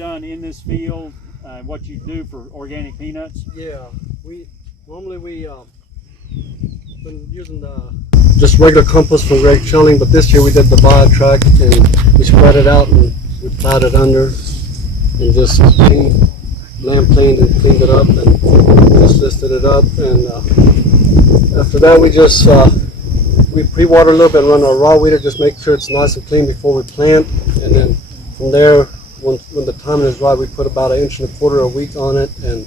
done in this field, what you do for organic peanuts? Yeah, we been using just regular compost from Greg Schilling, but this year we did the Biotrack and we spread it out and we plowed it under and just land planed and cleaned it up and just listed it up. And after that we just we pre-water a little bit and run our raw weeder, just make sure it's nice and clean before we plant. And then from there, when the timing is right, we put about 1.25 inches a week on it. And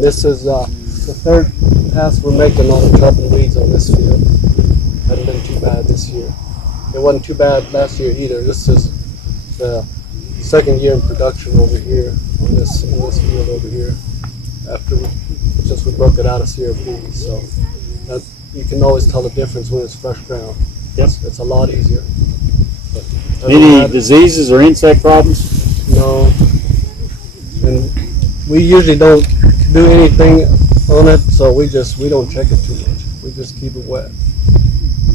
this is the third pass we're making on chopping weeds on this field. Hasn't been too bad this year. It wasn't too bad last year either. This is the second year in production over here in this field over here. Since we broke it out of CRP, so you can always tell the difference when it's fresh ground. Yep. It's a lot easier. Any diseases or insect problems? No. And we usually don't do anything on it, so we don't check it too much. We just keep it wet.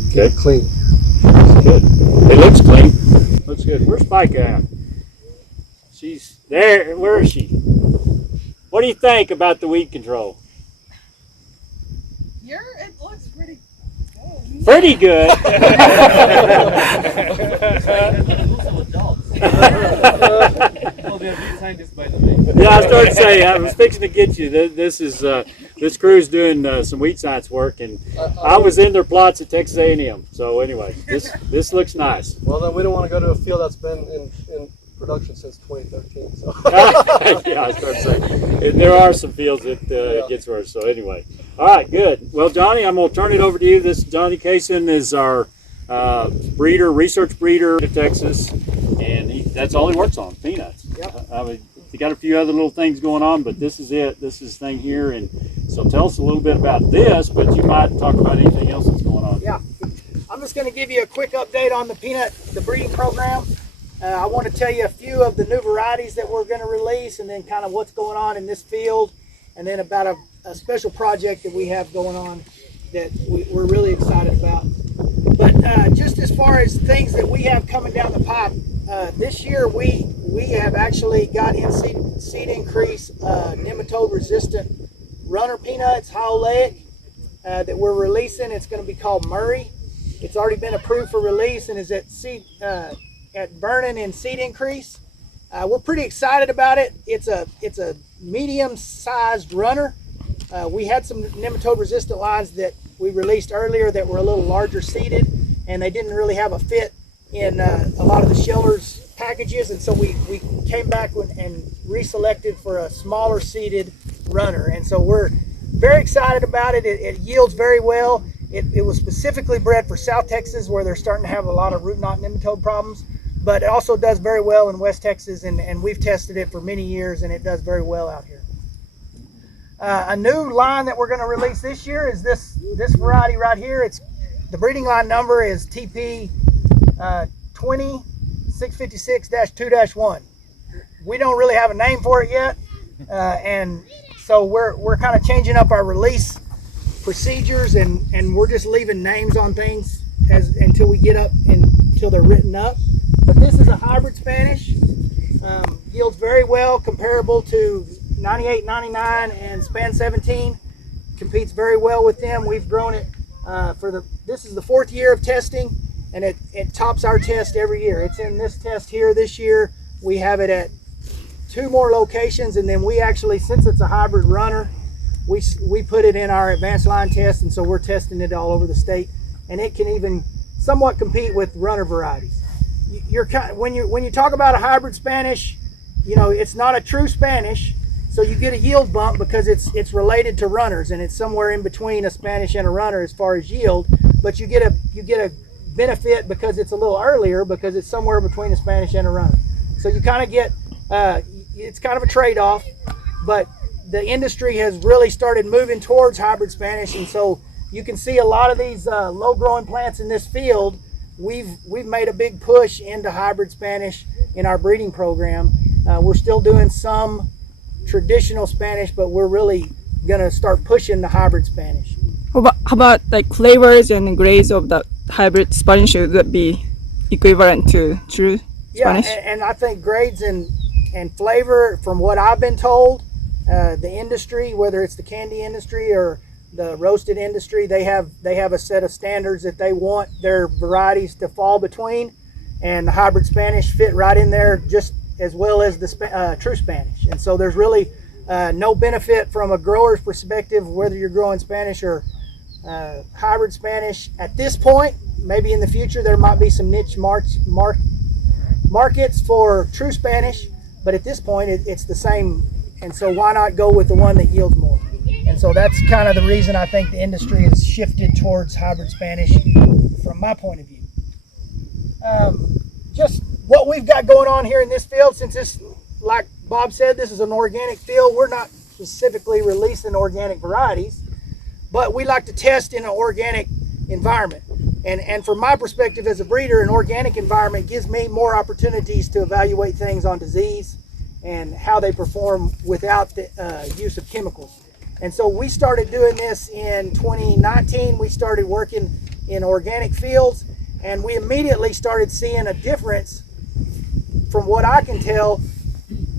Keep it clean. That's good. It looks clean. Looks good. Where's Spike at? She's there. Where is she? What do you think about the weed control? It looks pretty good. Pretty good. Yeah, I started to say, I was fixing to get you. This crew's doing some weed science work, and I was in their plots at Texas A&M. So anyway, this looks nice. Well, then we don't want to go to a field that's been in production since 2013. So. Yeah, I started saying there are some fields that it gets worse. So anyway, all right, good. Well, Johnny, I'm going to turn it over to you. This Johnny Cason is our research breeder in Texas, and that's all he works on, peanuts. Yep. He got a few other little things going on, but this is it. This is the thing here, and so tell us a little bit about this, but you might talk about anything else that's going on. Yeah, I'm just going to give you a quick update on the breeding program. I want to tell you a few of the new varieties that we're going to release, and then kind of what's going on in this field, and then about a special project that we have going on that we're really excited about. But just as far as things that we have coming down the pipe, this year we have actually got in seed increase nematode resistant runner peanuts, high oleic, that we're releasing. It's going to be called Murray. It's already been approved for release and is at Vernon in seed increase. We're pretty excited about it. It's a medium-sized runner. We had some nematode resistant lines that we released earlier that were a little larger seeded, and they didn't really have a fit in a lot of the shellers packages, and so we came back and reselected for a smaller seeded runner, and so we're very excited about it. It yields very well. It was specifically bred for South Texas, where they're starting to have a lot of root knot nematode problems, but it also does very well in West Texas, and we've tested it for many years, and it does very well out here. A new line that we're going to release this year is this variety right here. The breeding line number is TP 20656-2-1. We don't really have a name for it yet, and so we're kind of changing up our release procedures, and we're just leaving names on things until we get up until they're written up. But this is a hybrid Spanish. Yields very well, comparable to 98, 99, and Span 17. Competes very well with them. We've grown it this is the 4th year of testing, and it tops our test every year. It's in this test here this year. We have it at 2 more locations, and then we actually, since it's a hybrid runner, we put it in our advanced line test, and so we're testing it all over the state, and it can even somewhat compete with runner varieties. When you talk about a hybrid Spanish, it's not a true Spanish, so you get a yield bump because it's related to runners, and it's somewhere in between a Spanish and a runner as far as yield. But you get a benefit because it's a little earlier, because it's somewhere between a Spanish and a runner. So you kind of get it's kind of a trade-off, but the industry has really started moving towards hybrid Spanish, and so you can see a lot of these low-growing plants in this field. We've made a big push into hybrid Spanish in our breeding program. We're still doing some traditional Spanish, but we're really gonna start pushing the hybrid Spanish. How about like flavors and grades of the hybrid Spanish? Should that be equivalent to true Spanish? Yeah, and I think grades and and flavor, from what I've been told, the industry, whether it's the candy industry or the roasted industry, they have a set of standards that they want their varieties to fall between, and the hybrid Spanish fit right in there just as well as the true Spanish. And so there's really no benefit from a grower's perspective, whether you're growing Spanish or hybrid Spanish at this point. Maybe in the future there might be some niche markets for true Spanish, but at this point it's the same, and so why not go with the one that yields more? And so that's kind of the reason I think the industry has shifted towards hybrid Spanish from my point of view. Just what we've got going on here in this field, since this, like Bob said, this is an organic field, we're not specifically releasing organic varieties, but we like to test in an organic environment. And from my perspective as a breeder, an organic environment gives me more opportunities to evaluate things on disease and how they perform without the use of chemicals. And so we started doing this in 2019. We started working in organic fields, and we immediately started seeing a difference. From what I can tell,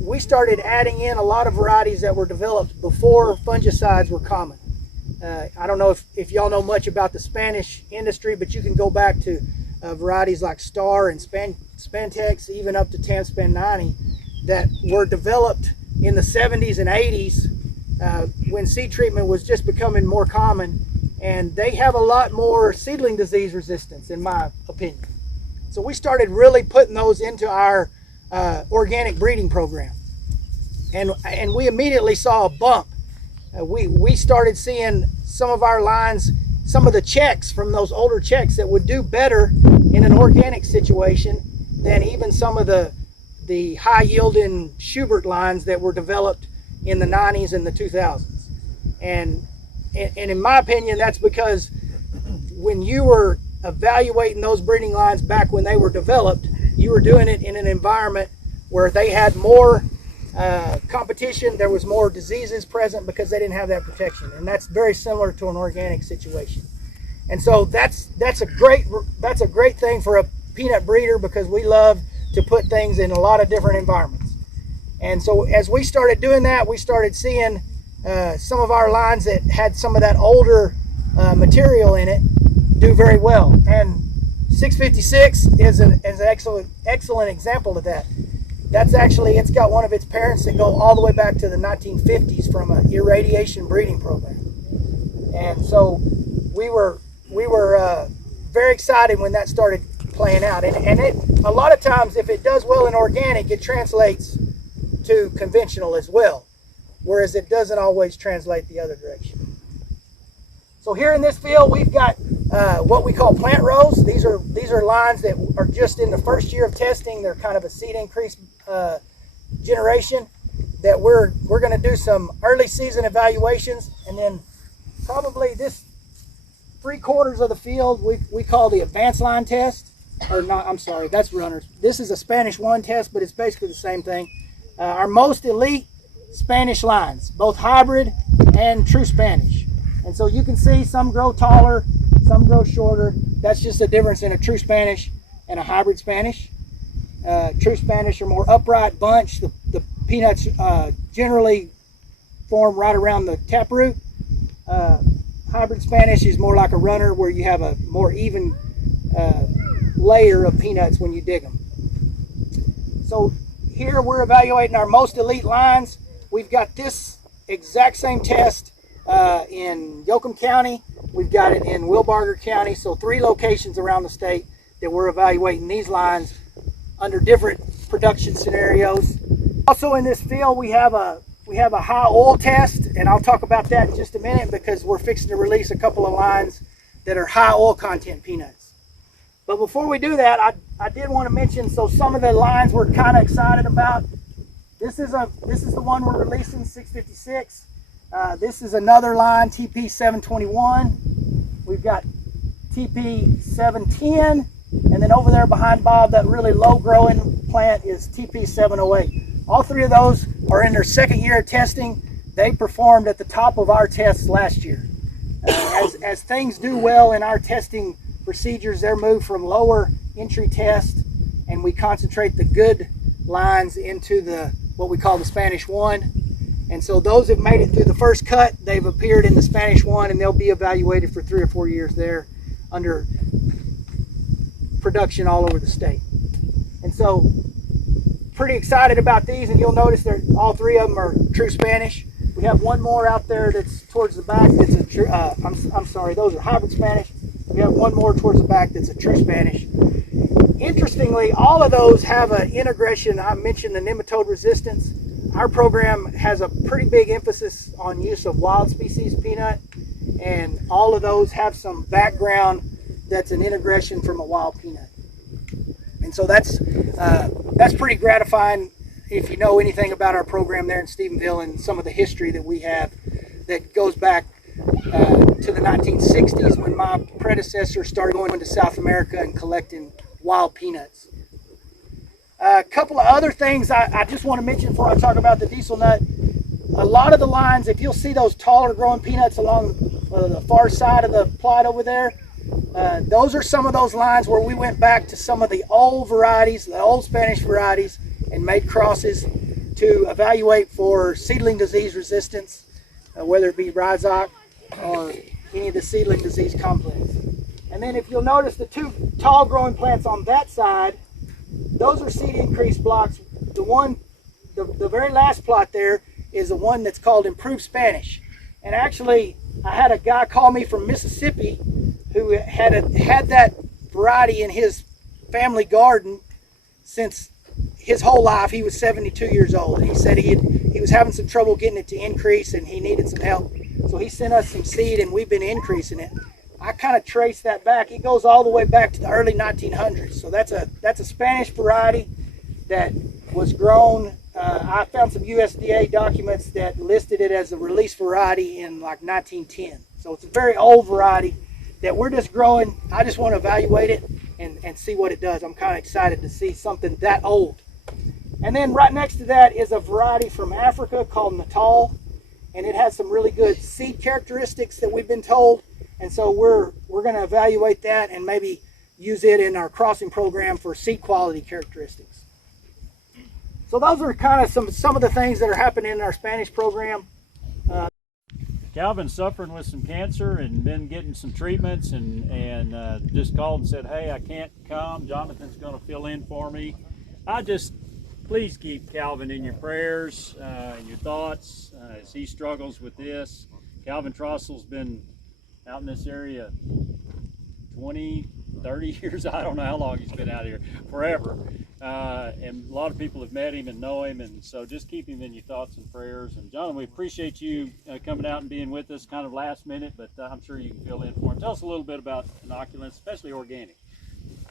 we started adding in a lot of varieties that were developed before fungicides were common. I don't know if y'all know much about the Spanish industry, but you can go back to varieties like Star and Spantex, even up to Tamspan 90, that were developed in the 70s and 80s when seed treatment was just becoming more common, and they have a lot more seedling disease resistance, in my opinion. So we started really putting those into our organic breeding program, and we immediately saw a bump. We started seeing some of our lines, some of the checks from those older checks that would do better in an organic situation than even some of the high yielding Schubert lines that were developed in the 90s and the 2000s. And in my opinion, that's because when you were evaluating those breeding lines back when they were developed, you were doing it in an environment where they had more competition, there was more diseases present because they didn't have that protection, and that's very similar to an organic situation. And so that's a great thing for a peanut breeder, because we love to put things in a lot of different environments. And so as we started doing that, we started seeing some of our lines that had some of that older material in it do very well. And 656 is an excellent example of that. That's actually, it's got one of its parents that go all the way back to the 1950s from an irradiation breeding program. And so we were very excited when that started playing out. And it, a lot of times, if it does well in organic, it translates to conventional as well, whereas it doesn't always translate the other direction. So here in this field, we've got what we call plant rows. These are lines that are just in the first year of testing. They're kind of a seed increase generation that we're going to do some early season evaluations, and then probably this 3/4 of the field we call the advanced line test, or not, I'm sorry, that's runners. This is a Spanish 1 test, but it's basically the same thing. Our most elite Spanish lines, both hybrid and true Spanish. And so you can see some grow taller, some grow shorter. That's just the difference in a true Spanish and a hybrid Spanish. True Spanish are more upright bunch. The peanuts generally form right around the taproot. Hybrid Spanish is more like a runner, where you have a more even layer of peanuts when you dig them. So here we're evaluating our most elite lines. We've got this exact same test in Yoakum County. We've got it in Wilbarger County. So 3 locations around the state that we're evaluating these lines under different production scenarios. Also in this field, we have a high oil test, and I'll talk about that in just a minute, because we're fixing to release a couple of lines that are high oil content peanuts. But before we do that, I did want to mention, so some of the lines we're kind of excited about. This is the one we're releasing, 656. This is another line, TP 721. We've got TP 710, and then over there behind Bob, that really low growing plant is TP 708. All 3 of those are in their 2nd year of testing. They performed at the top of our tests last year. As things do well in our testing procedures, they're moved from lower entry test, and we concentrate the good lines into the what we call the Spanish Wann. And so those have made it through the first cut. They've appeared in the Spanish Wann, and they'll be evaluated for 3 or 4 years there under production all over the state. And so pretty excited about these, and you'll notice that all 3 of them are true Spanish. We have one more out there that's towards the back that's a true, I'm sorry, those are hybrid Spanish. We have one more towards the back that's a true Spanish. Interestingly, all of those have an integration. I mentioned the nematode resistance. Our program has a pretty big emphasis on use of wild species peanut, and all of those have some background that's an integration from a wild peanut. And so that's pretty gratifying if you know anything about our program there in Stephenville and some of the history that we have that goes back to the 1960s when my predecessor started going to South America and collecting wild peanuts. A couple of other things I just want to mention before I talk about the diesel nut. A lot of the lines, if you'll see those taller growing peanuts along the far side of the plot over there, those are some of those lines where we went back to some of the old varieties, the old Spanish varieties, and made crosses to evaluate for seedling disease resistance, whether it be rhizoc or any of the seedling disease complex. And then if you'll notice the 2 tall growing plants on that side, those are seed increase blocks. The very last plot there is the one that's called Improved Spanish. And actually, I had a guy call me from Mississippi who had that variety in his family garden since his whole life. He was 72 years old, and he said he was having some trouble getting it to increase, and he needed some help. So he sent us some seed, and we've been increasing it. I kind of traced that back. It goes all the way back to the early 1900s. So that's a Spanish variety that was grown. I found some USDA documents that listed it as a release variety in like 1910. So it's a very old variety that we're just growing. I just want to evaluate it and see what it does. I'm kind of excited to see something that old. And then right next to that is a variety from Africa called Natal, and it has some really good seed characteristics that we've been told. And so we're going to evaluate that and maybe use it in our crossing program for seed quality characteristics. So those are kind of some of the things that are happening in our Spanish program. Calvin's suffering with some cancer and been getting some treatments, and just called and said, hey, I can't come. Jonathan's going to fill in for me. Please keep Calvin in your prayers and your thoughts as he struggles with this. Calvin Trossel's been out in this area 20, 30 years. I don't know how long he's been out here, forever. And a lot of people have met him and know him, and so just keep him in your thoughts and prayers. And John, we appreciate you coming out and being with us kind of last minute, but I'm sure you can fill in for him. Tell us a little bit about inoculants, especially organic.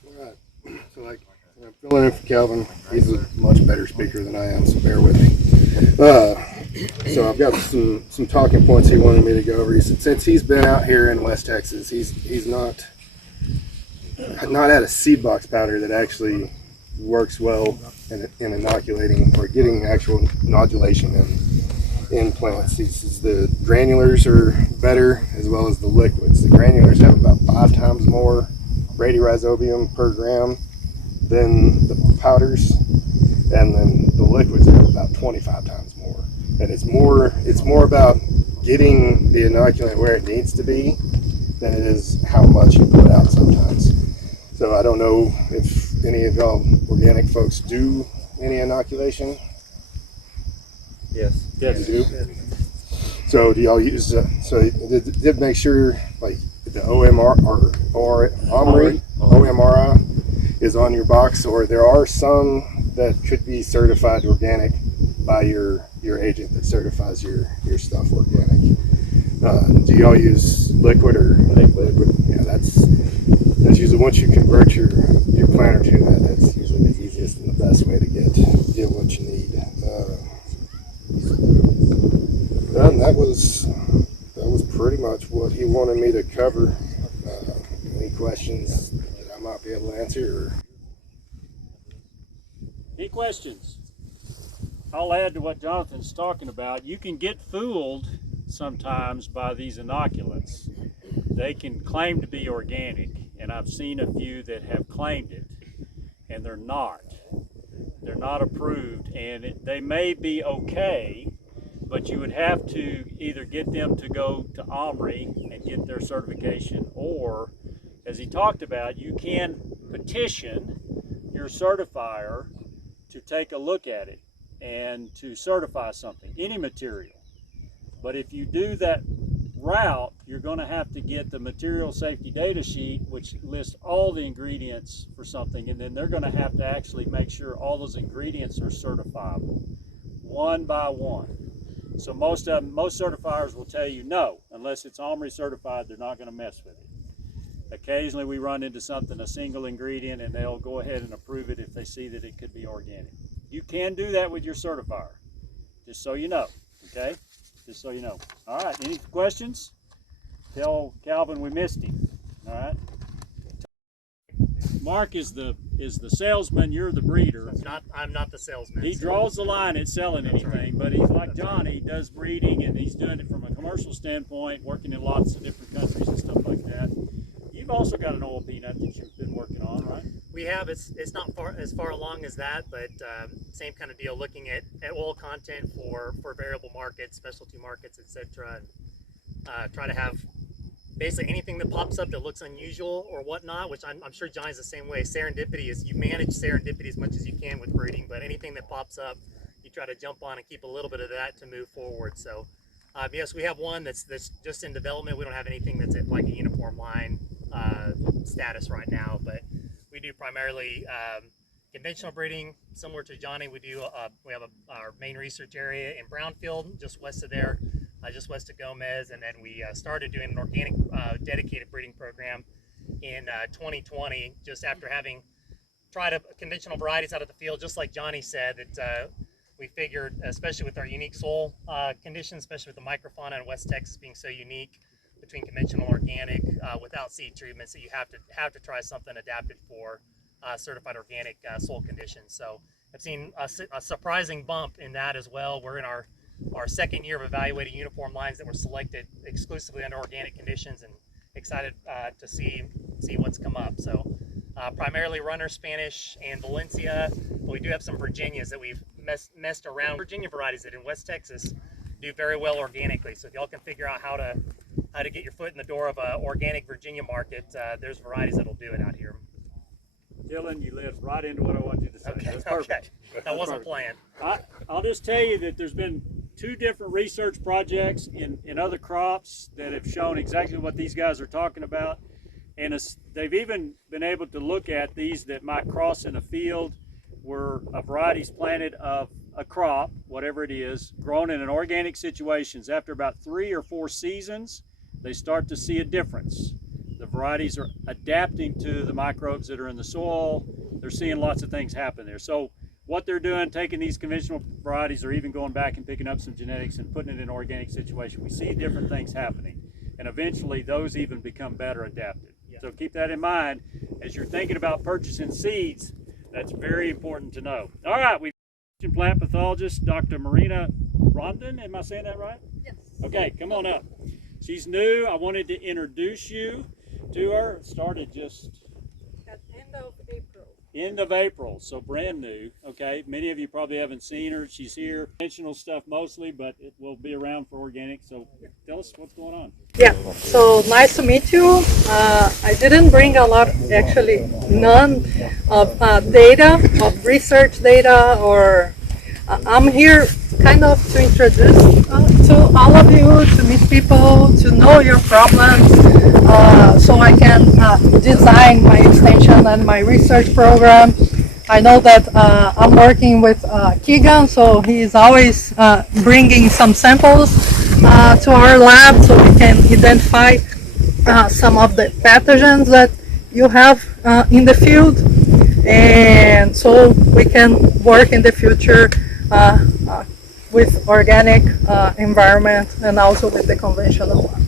All right. So I'm filling in for Calvin. He's a much better speaker than I am, so bear with me. So I've got some talking points he wanted me to go over. He said since he's been out here in West Texas, he's not had a seed box powder that actually works well in inoculating or getting actual nodulation in plants. He says the granulars are better as well as the liquids. The granulars have about 5 times more bradyrhizobium per gram than the powders, and then the liquids are about 25 times more. And it's more about getting the inoculant where it needs to be than it is how much you put out sometimes. So I don't know if any of y'all organic folks do any inoculation. Yes. Yes. You do? So do y'all use, so it did make sure like the OMRI is on your box, or there are some that could be certified organic by your agent that certifies your stuff organic. Do y'all use liquid or liquid? Yeah, that's usually once you convert your planter to that, that's usually the easiest and the best way to get what you need. And that was pretty much what he wanted me to cover. Any questions that I might be able to answer? Or? Any questions? I'll add to what Jonathan's talking about. You can get fooled sometimes by these inoculants. They can claim to be organic, and I've seen a few that have claimed it, and they're not. They're not approved, and they may be okay, but you would have to either get them to go to OMRI and get their certification, or, as he talked about, you can petition your certifier to take a look at it and to certify something, any material. But if you do that route, you're going to have to get the material safety data sheet, which lists all the ingredients for something, and then they're going to have to actually make sure all those ingredients are certifiable, one by one. So most certifiers will tell you no, unless it's OMRI certified, they're not going to mess with it. Occasionally we run into something, a single ingredient, and they'll go ahead and approve it if they see that it could be organic. You can do that with your certifier, just so you know, okay? Just so you know. All right, any questions? Tell Calvin we missed him, all right? Mark is the salesman, you're the breeder. I'm not the salesman. He draws the line at selling anything, but he's like Johnny, he does breeding, and he's doing it from a commercial standpoint, working in lots of different countries and stuff like that. You've also got an oil peanut that you've been working on, right? We have. It's not as far along as that, but same kind of deal, looking at oil content for variable markets, specialty markets, etc. And try to have basically anything that pops up that looks unusual or whatnot, which I'm sure Johnny's the same way. Serendipity is, you manage serendipity as much as you can with breeding, but anything that pops up, you try to jump on and keep a little bit of that to move forward. So yes, we have one that's just in development. We don't have anything that's at like a uniform line status right now, but we do primarily conventional breeding, similar to Johnny. We have our main research area in Brownfield, just west of there, just west of Gomez, and then we started doing an organic dedicated breeding program in 2020, just after having tried conventional varieties out of the field. Just like Johnny said, that we figured, especially with our unique soil conditions, especially with the microfauna in West Texas being so unique between conventional and organic, without seed treatments, that you have to try something adapted for certified organic soil conditions. So I've seen a surprising bump in that as well. We're in our second year of evaluating uniform lines that were selected exclusively under organic conditions, and excited to see what's come up. So primarily runner Spanish and Valencia, but we do have some Virginias that we've messed around. Virginia varieties that in West Texas do very well organically. So if y'all can figure out how to get your foot in the door of an organic Virginia market, there's varieties that'll do it out here. Dylan, you lived right into what I wanted you to say. That's perfect. Okay. That wasn't planned. I'll just tell you that there's been 2 different research projects in other crops that have shown exactly what these guys are talking about. And they've even been able to look at these that might cross in a field where a variety's planted of a crop, whatever it is, grown in an organic situations. After about 3 or 4 seasons, they start to see a difference. The varieties are adapting to the microbes that are in the soil. They're seeing lots of things happen there. So what they're doing, taking these conventional varieties, or even going back and picking up some genetics and putting it in an organic situation, we see different things happening. And eventually those even become better adapted. Yeah. So keep that in mind as you're thinking about purchasing seeds. That's very important to know. All right, we've got plant pathologist, Dr. Marina Rondon. Am I saying that right? Yes. Okay, come on up. She's new. I wanted to introduce you to her. It started just At end of April. end of April, so brand new. Okay, many of you probably haven't seen her. She's here, conventional stuff mostly, but it will be around for organic. So tell us what's going on. Yeah, so nice to meet you. I didn't bring a lot, actually none of data, of research data, or I'm here kind of to introduce to all of you, to meet people, to know your problems, so I can design my extension and my research program. I know that I'm working with Keegan, so he's always bringing some samples to our lab so we can identify some of the pathogens that you have in the field, and so we can work in the future with organic environment and also with the conventional one.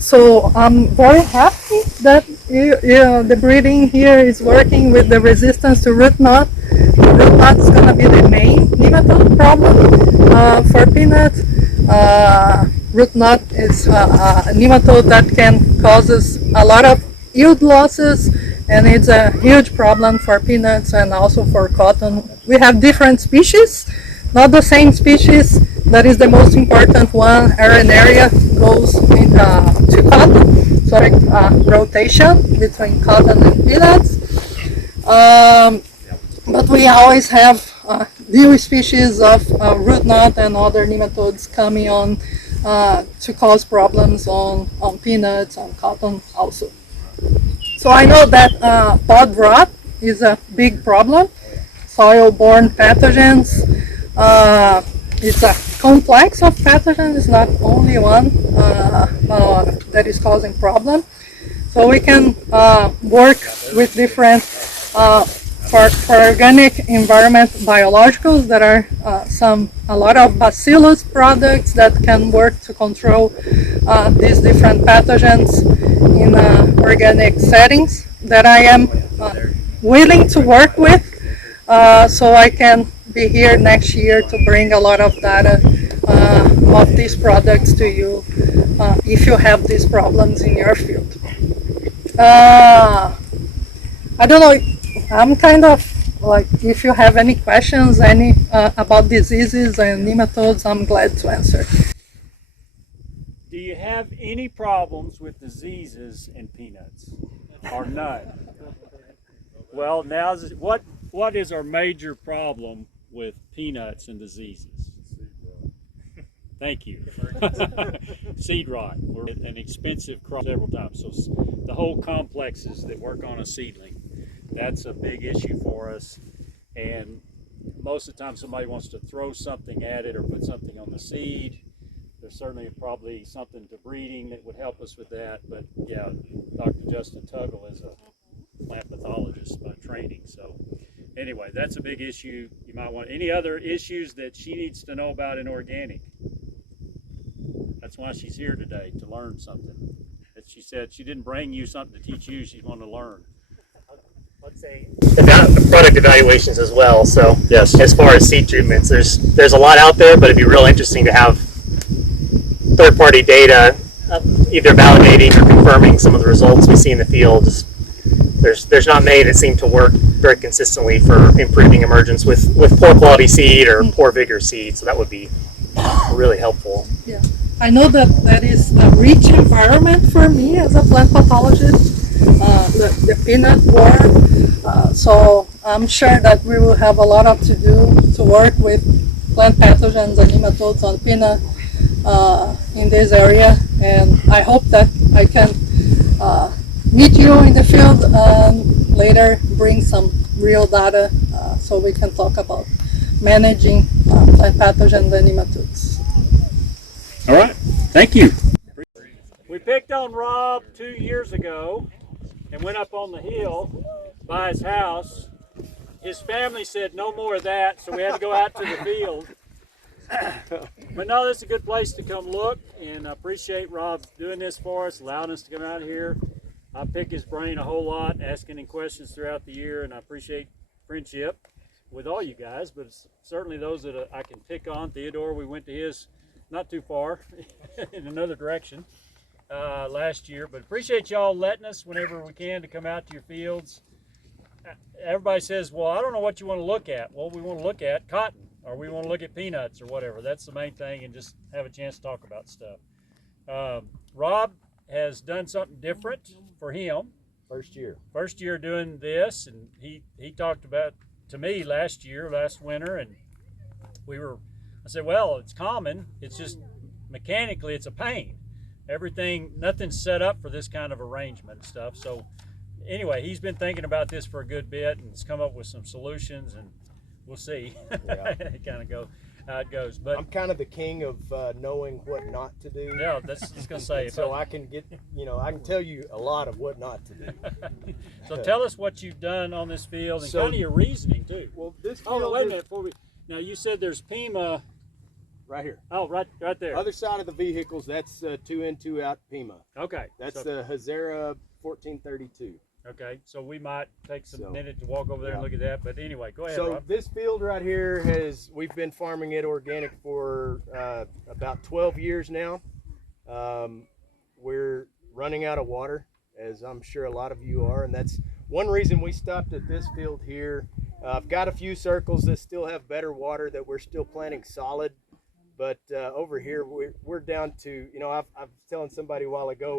So I'm very happy that the breeding here is working with the resistance to root knot. Root knot is going to be the main nematode problem for peanut. Root knot is a nematode that can causes a lot of yield losses and it's a huge problem for peanuts and also for cotton. We have different species, not the same species. That is the most important one. Area goes to cotton, so rotation between cotton and peanuts. But we always have new species of root knot and other nematodes coming on to cause problems on peanuts, on cotton also. So I know that pod rot is a big problem, soil-borne pathogens. It's a complex of pathogens, it's not only one that is causing problem. So we can work with different, for organic environment biologicals, that are a lot of bacillus products that can work to control these different pathogens in organic settings that I am willing to work with, so I can be here next year to bring a lot of data of these products to you if you have these problems in your field. I don't know, I'm kind of like, if you have any questions about diseases and nematodes, I'm glad to answer. Do you have any problems with diseases in peanuts, or none? Well, now what is our major problem with peanuts and diseases? Thank you. Seed rot. We're an expensive crop several times. So the whole complexes that work on a seedling, that's a big issue for us. And most of the time somebody wants to throw something at it or put something on the seed. There's certainly probably something to breeding that would help us with that. But yeah, Dr. Justin Tuggle is a plant pathologist by training. So anyway, that's a big issue. You might want any other issues that she needs to know about in organic. That's why she's here today, to learn something. As she said, she didn't bring you something to teach you, she's wanting to learn. Let's say product evaluations as well. So yes, as far as seed treatments, there's a lot out there, but it'd be real interesting to have third-party data either validating or confirming some of the results we see in the field. There's not many that seem to work very consistently for improving emergence with poor quality seed or poor vigor seed. So that would be really helpful. Yeah, I know that is a rich environment for me as a plant pathologist, the peanut worm. So I'm sure that we will have a lot to do to work with plant pathogens and nematodes on peanut in this area. And I hope that I can meet you in the field and later bring some real data so we can talk about managing plant pathogens and nematodes. All right, thank you. We picked on Rob 2 years ago and went up on the hill by his house. His family said no more of that, so we had to go out to the field. But no, this is a good place to come look, and I appreciate Rob doing this for us, allowing us to come out here. I pick his brain a whole lot, asking him questions throughout the year, and I appreciate friendship with all you guys, but certainly those that I can pick on. Theodore, we went to his not too far in another direction last year, but appreciate y'all letting us whenever we can to come out to your fields. Everybody says, well, I don't know what you want to look at. Well, we want to look at cotton, or we want to look at peanuts or whatever. That's the main thing, and just have a chance to talk about stuff. Rob has done something different for him. First year doing this, and he talked about to me last winter, and I said, well, it's common, it's just mechanically it's a pain. Nothing's set up for this kind of arrangement and stuff. So anyway, he's been thinking about this for a good bit and has come up with some solutions, and we'll see. Yeah. Kind of go how it goes. But I'm kind of the king of knowing what not to do. Yeah, that's just gonna say. So I can I can tell you a lot of what not to do. So tell us what you've done on this field and So- kind of your reasoning too. Well, this Oh, field wait a is minute. Now you said there's Pima. right here. Oh, right there. Other side of the vehicles, that's 2 in, 2 out Pima. Okay. That's so, the Hazara 1432. Okay, so we might take some So, minute to walk over there and yeah. look at that. But anyway, go ahead, So Rob. this field right here we've been farming it organic for about 12 years now. We're running out of water, as I'm sure a lot of you are, and that's one reason we stopped at this field here, I've got a few circles that still have better water that we're still planting solid, but over here we're down to, you know, I was telling somebody a while ago,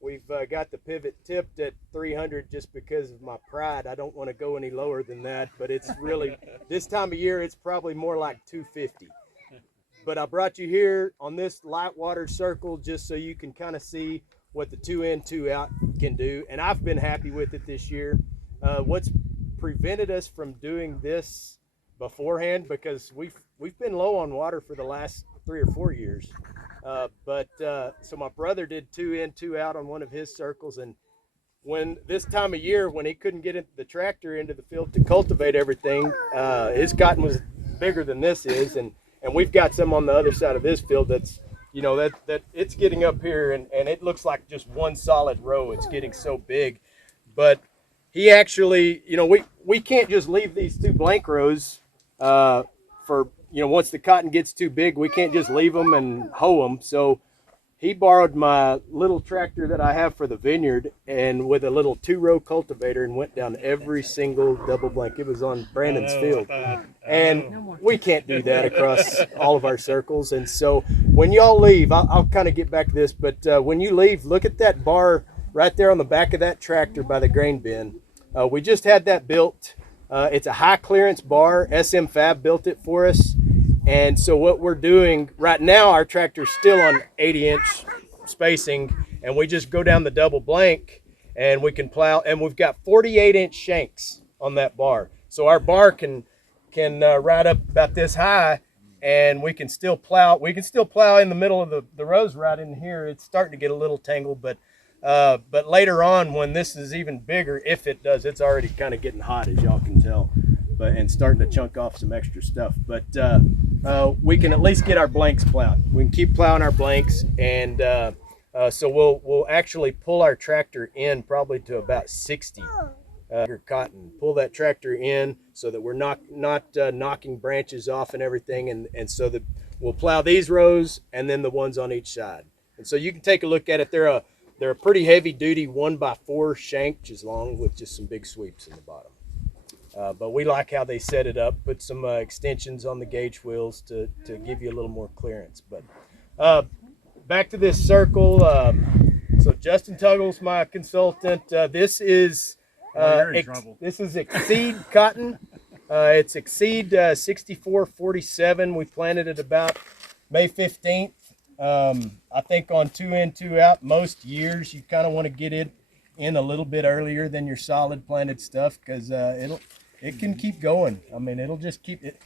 we've got the pivot tipped at 300 just because of my pride. I don't want to go any lower than that, but it's really, this time of year, it's probably more like 250. But I brought you here on this light water circle just so you can kind of see what the 2 in, 2 out can do. And I've been happy with it this year. What's prevented us from doing this beforehand, because we've been low on water for the last 3 or 4 years. So my brother did 2 in, 2 out on one of his circles, and when this time of year, when he couldn't get the tractor into the field to cultivate everything, his cotton was bigger than this is, and we've got some on the other side of his field that's, you know, that it's getting up here, and it looks like just one solid row. It's getting so big. But he actually, you know, we can't just leave these 2 blank rows for, you know, once the cotton gets too big, we can't just leave them and hoe them. So he borrowed my little tractor that I have for the vineyard, and with a little 2-row cultivator, and went down every single double blank. It was on Brandon's field. And we can't do that across all of our circles. And so when y'all leave, I'll kind of get back to this, but when you leave, look at that bar right there on the back of that tractor by the grain bin. We just had that built. It's a high clearance bar. SM Fab built it for us. And so what we're doing right now, our tractor's still on 80-inch spacing, and we just go down the double blank and we can plow, and we've got 48-inch shanks on that bar. So our bar can ride up about this high, and we can still plow. We can still plow in the middle of the rows right in here. It's starting to get a little tangled, but later on, when this is even bigger, if it does, it's already kind of getting hot, as y'all can tell, and starting to chunk off some extra stuff. But we can at least get our blanks plowed. We can keep plowing our blanks, and so we'll actually pull our tractor in probably to about 60 cotton. Pull that tractor in so that we're not knocking branches off and everything, and so that we'll plow these rows and then the ones on each side. And so you can take a look at it. They're a pretty heavy duty 1x4 shank, which is long, with just some big sweeps in the bottom. But we like how they set it up, put some extensions on the gauge wheels to give you a little more clearance. But back to this circle. So Justin Tuggle's my consultant. This is Exceed cotton. It's Exceed 6447. We planted it about May 15th. I think on 2 in, 2 out, most years you kind of want to get it in a little bit earlier than your solid planted stuff, because it can keep going. I mean, it'll just keep it.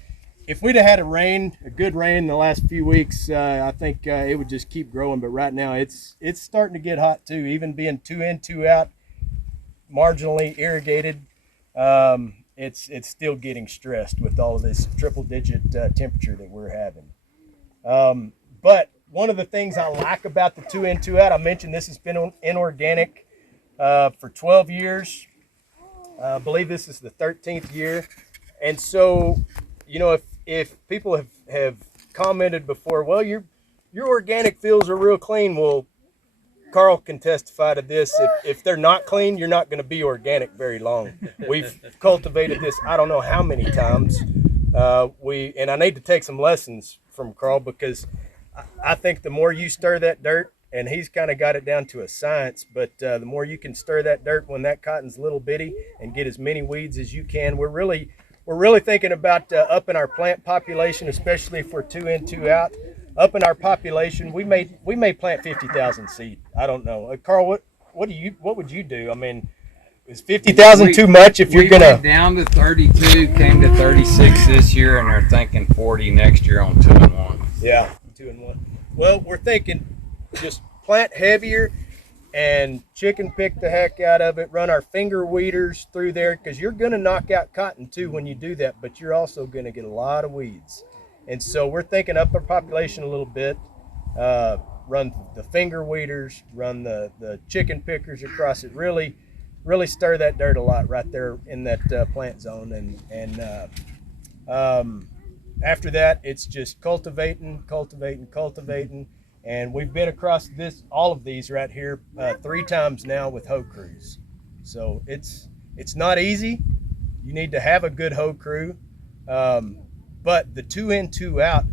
If we'd have had a good rain the last few weeks, I think it would just keep growing. But right now, it's starting to get hot too. Even being 2 in, 2 out, marginally irrigated, it's still getting stressed with all of this triple-digit temperature that we're having. But one of the things I like about the 2 in, 2 out, I mentioned this has been inorganic for 12 years. I believe this is the 13th year. And so, you know, if people have commented before, well, your organic fields are real clean. Well, Carl can testify to this. If they're not clean, you're not going to be organic very long. We've cultivated this I don't know how many times. And I need to take some lessons from Carl, because I think the more you stir that dirt, and he's kind of got it down to a science, but the more you can stir that dirt when that cotton's little bitty and get as many weeds as you can. We're really thinking about upping our plant population, especially if we're 2 in, 2 out. Upping our population, we may plant 50,000 seed. I don't know, Carl. What would you do? I mean, is 50,000 too much if you're gonna? We went down to 32, came to 36 this year, and they're thinking 40 next year on 2 in 1. Yeah, 2 in 1. Well, we're thinking just plant heavier and chicken pick the heck out of it. Run our finger weeders through there, because you're going to knock out cotton too when you do that, but you're also going to get a lot of weeds. And so we're thinking up our population a little bit. Run the finger weeders, run the chicken pickers across it. Really stir that dirt a lot right there in that plant zone. And after that, it's just cultivating. And we've been across all of these right here 3 times now with hoe crews. So it's It's not easy. You need to have a good hoe crew. But the 2 in, 2 out,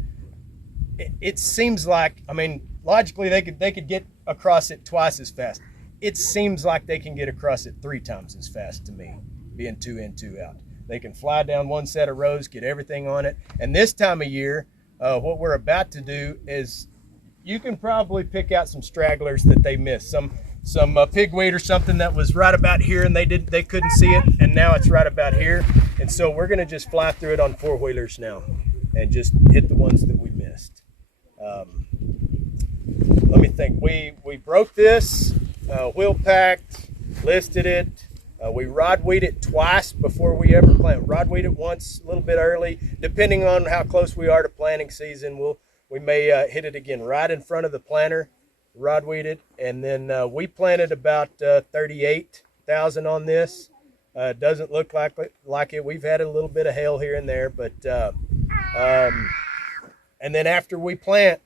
it seems like, I mean, logically they could get across it twice as fast. It seems like they can get across it 3 times as fast to me, being 2 in, 2 out. They can fly down one set of rows, get everything on it. And this time of year, what we're about to do is you can probably pick out some stragglers that they missed. Some pigweed or something that was right about here and they couldn't see it, and now it's right about here. And so we're gonna just fly through it on 4-wheelers now and just hit the ones that we missed. Let me think. We broke this, wheel packed, listed it. We rod weed it twice before we ever plant. Rod weed it once a little bit early. Depending on how close we are to planting season, we may hit it again right in front of the planter, rod weed it. And then we planted about 38,000 on this. Doesn't look like it. We've had a little bit of hail here and there, but and then after we plant,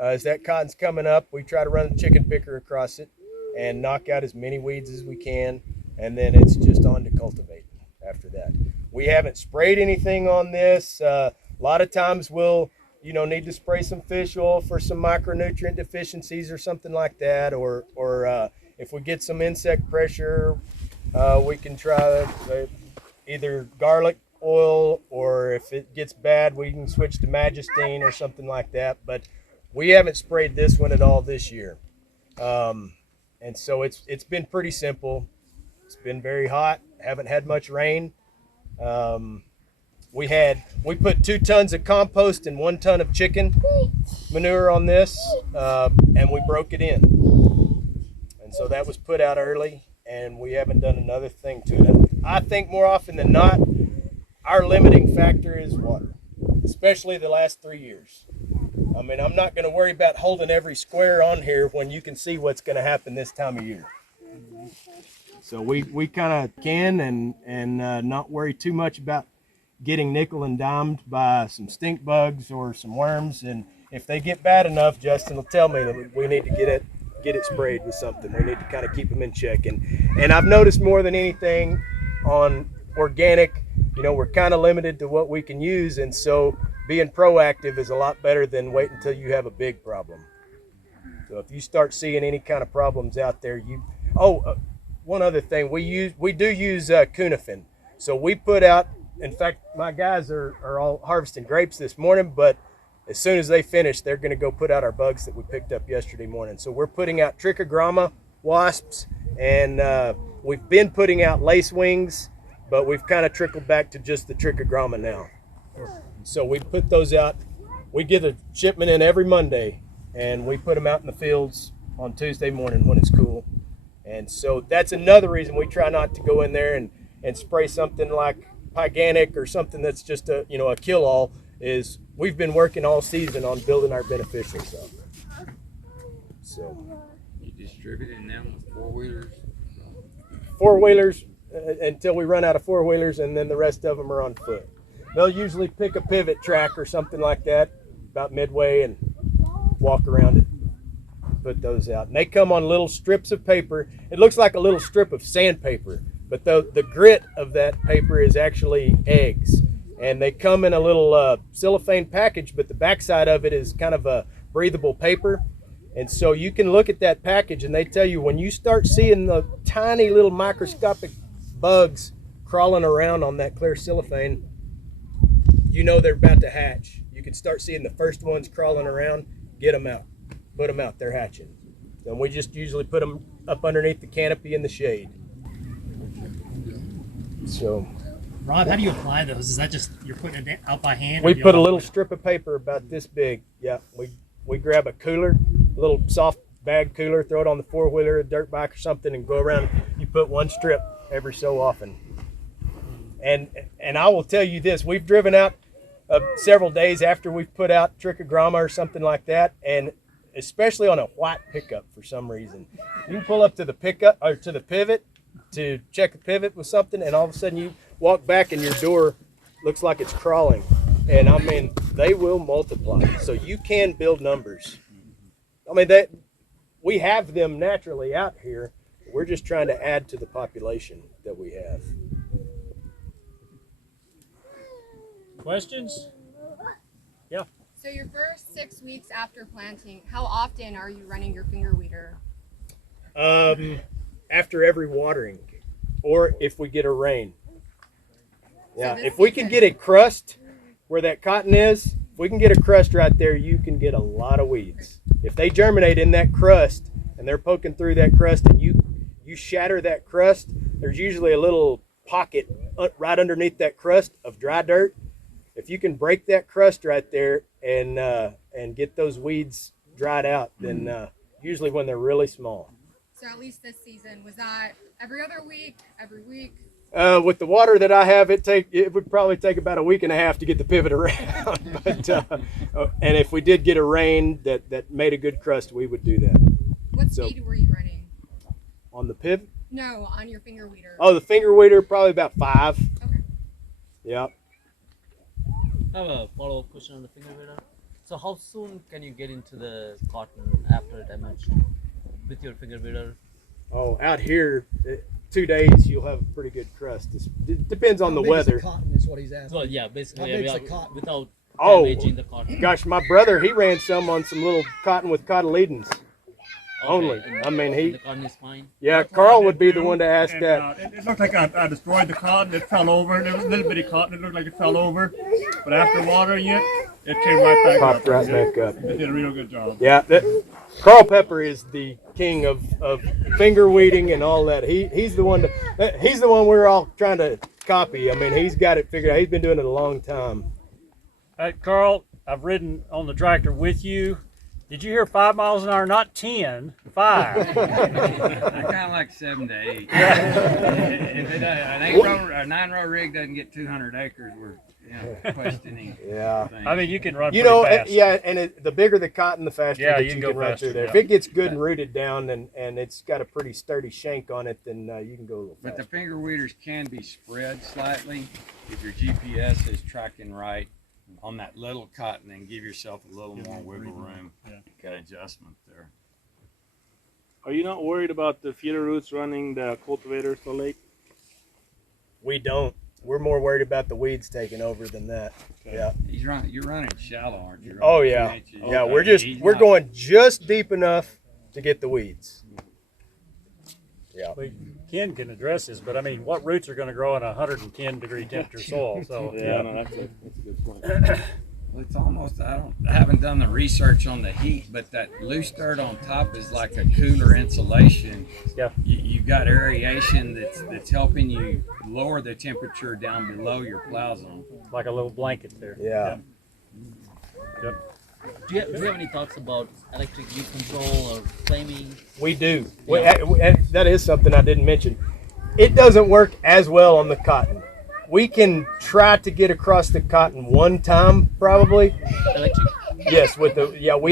as that cotton's coming up, we try to run the chicken picker across it and knock out as many weeds as we can. And then it's just on to cultivating after that. We haven't sprayed anything on this. A lot of times we'll, need to spray some fish oil for some micronutrient deficiencies or something like that. Or if we get some insect pressure, we can try either garlic oil, or if it gets bad, we can switch to Magistine or something like that. But we haven't sprayed this one at all this year. And so it's been pretty simple. It's been very hot. Haven't had much rain. We put 2 tons of compost and 1 ton of chicken manure on this, and we broke it in. And so that was put out early, and we haven't done another thing to it. I think more often than not, our limiting factor is water, especially the last 3 years. I mean, I'm not going to worry about holding every square on here when you can see what's going to happen this time of year. So we kind of can and not worry too much about getting nickel and dimed by some stink bugs or some worms. And if they get bad enough, Justin will tell me that we need to get it sprayed with something. We need to kind of keep them in check. And I've noticed more than anything on organic, we're kind of limited to what we can use. And so being proactive is a lot better than waiting until you have a big problem. So if you start seeing any kind of problems out there, one other thing, we do use cunifin. So we put out, in fact, my guys are all harvesting grapes this morning, but as soon as they finish, they're going to go put out our bugs that we picked up yesterday morning. So we're putting out trichogramma wasps, and we've been putting out lacewings, but we've kind of trickled back to just the trichogramma now. So we put those out. We get a shipment in every Monday, and we put them out in the fields on Tuesday morning when it's cool. And so that's another reason we try not to go in there and spray something like Pyganic or something that's just a kill-all. Is we've been working all season on building our beneficials up. So You distributing them with 4-wheelers? 4-wheelers until we run out of 4-wheelers, and then the rest of them are on foot. They'll usually pick a pivot track or something like that about midway and walk around it. Put those out, and they come on little strips of paper. It looks like a little strip of sandpaper, but the grit of that paper is actually eggs, and they come in a little cellophane package, but the backside of it is kind of a breathable paper. And so you can look at that package, and they tell you when you start seeing the tiny little microscopic bugs crawling around on that clear cellophane, they're about to hatch. You can start seeing the first ones crawling around. Get them out. Put them out, they're hatching. And we just usually put them up underneath the canopy in the shade. So, Rob, how do you apply those? Is that just you're putting it out by hand? We put a little strip of paper about this big. Yeah, we grab a cooler, a little soft bag cooler, throw it on the 4-wheeler, a dirt bike or something, and go around. You put one strip every so often. And I will tell you this, we've driven out several days after we've put out trichogramma or something like that, and especially on a white pickup for some reason. You can pull up to the pickup or to the pivot to check the pivot with something, and all of a sudden you walk back and your door looks like it's crawling. And I mean, they will multiply. So you can build numbers. I mean, we have them naturally out here. We're just trying to add to the population that we we have. Questions? Yeah. So your first 6 weeks after planting, how often are you running your finger weeder? After every watering, or if we get a rain. Yeah, this if we can get a crust where that cotton is, if we can get a crust right there, you can get a lot of weeds. If they germinate in that crust and they're poking through that crust and you shatter that crust, there's usually a little pocket right underneath that crust of dry dirt. If you can break that crust right there and get those weeds dried out, then usually when they're really small. So at least this season, was that every other week, every week? With the water that I have, it would probably take about a week and a half to get the pivot around. But and if we did get a rain that made a good crust, we would do that. What speed were you running? On the pivot? No, on your finger weeder. Oh, the finger weeder, probably about 5. Okay. Yeah. I have a follow-up question on the finger weeder. So how soon can you get into the cotton after it emerged with your finger weeder? Oh, out here, 2 days you'll have a pretty good crust. It depends on the weather. Cotton is what he's asking. Well, yeah, basically without damaging the cotton. Gosh, my brother, he ran some on some little cotton with cotyledons. Only. And I mean, the cotton is fine. Yeah, Carl would be the one to ask that. It looked like I destroyed the cotton. It fell over. There was a little bit of cotton. It looked like it fell over. But after watering it, it came right back Popped up. right back up. It did a real good job. Yeah, Carl Pepper is the king of finger weeding and all that. He's the one we're all trying to copy. I mean, he's got it figured out. He's been doing it a long time. Hey, Carl, I've ridden on the tractor with you. Did you hear 5 miles an hour? Not 10, 5. I kind of like 7 to 8. If a 9-row rig doesn't get 200 acres, we're questioning. Yeah. things. I mean, you can run pretty fast. Yeah, and the bigger the cotton, the faster Yeah, that you you can can go run faster, through there. yeah. If it gets good and rooted down and it's got a pretty sturdy shank on it, then you can go a little But faster. the finger weeders can be spread slightly if your GPS is tracking right on that little cotton, and give yourself a little more wiggle room. Got adjustment there. Are you not worried about the feeder roots running the cultivator so late? We don't. We're more worried about the weeds taking over than that. Okay. Yeah. You're running shallow, aren't you? Oh yeah. Yeah, Okay. we're going just deep enough to get the weeds. Yeah. Well, Ken can address this, but I mean, what roots are going to grow in 110-degree temperature soil? So No, that's a good point. Well, it's almost, I haven't done the research on the heat, but that loose dirt on top is like a cooler insulation. Yeah. You've got aeration that's helping you lower the temperature down below your plow zone. Like a little blanket there. Yeah. Good. Do you have any thoughts about electric weed control or flaming? We do. That is something I didn't mention. It doesn't work as well on the cotton. We can try to get across the cotton one time, probably. Electric? Yes, we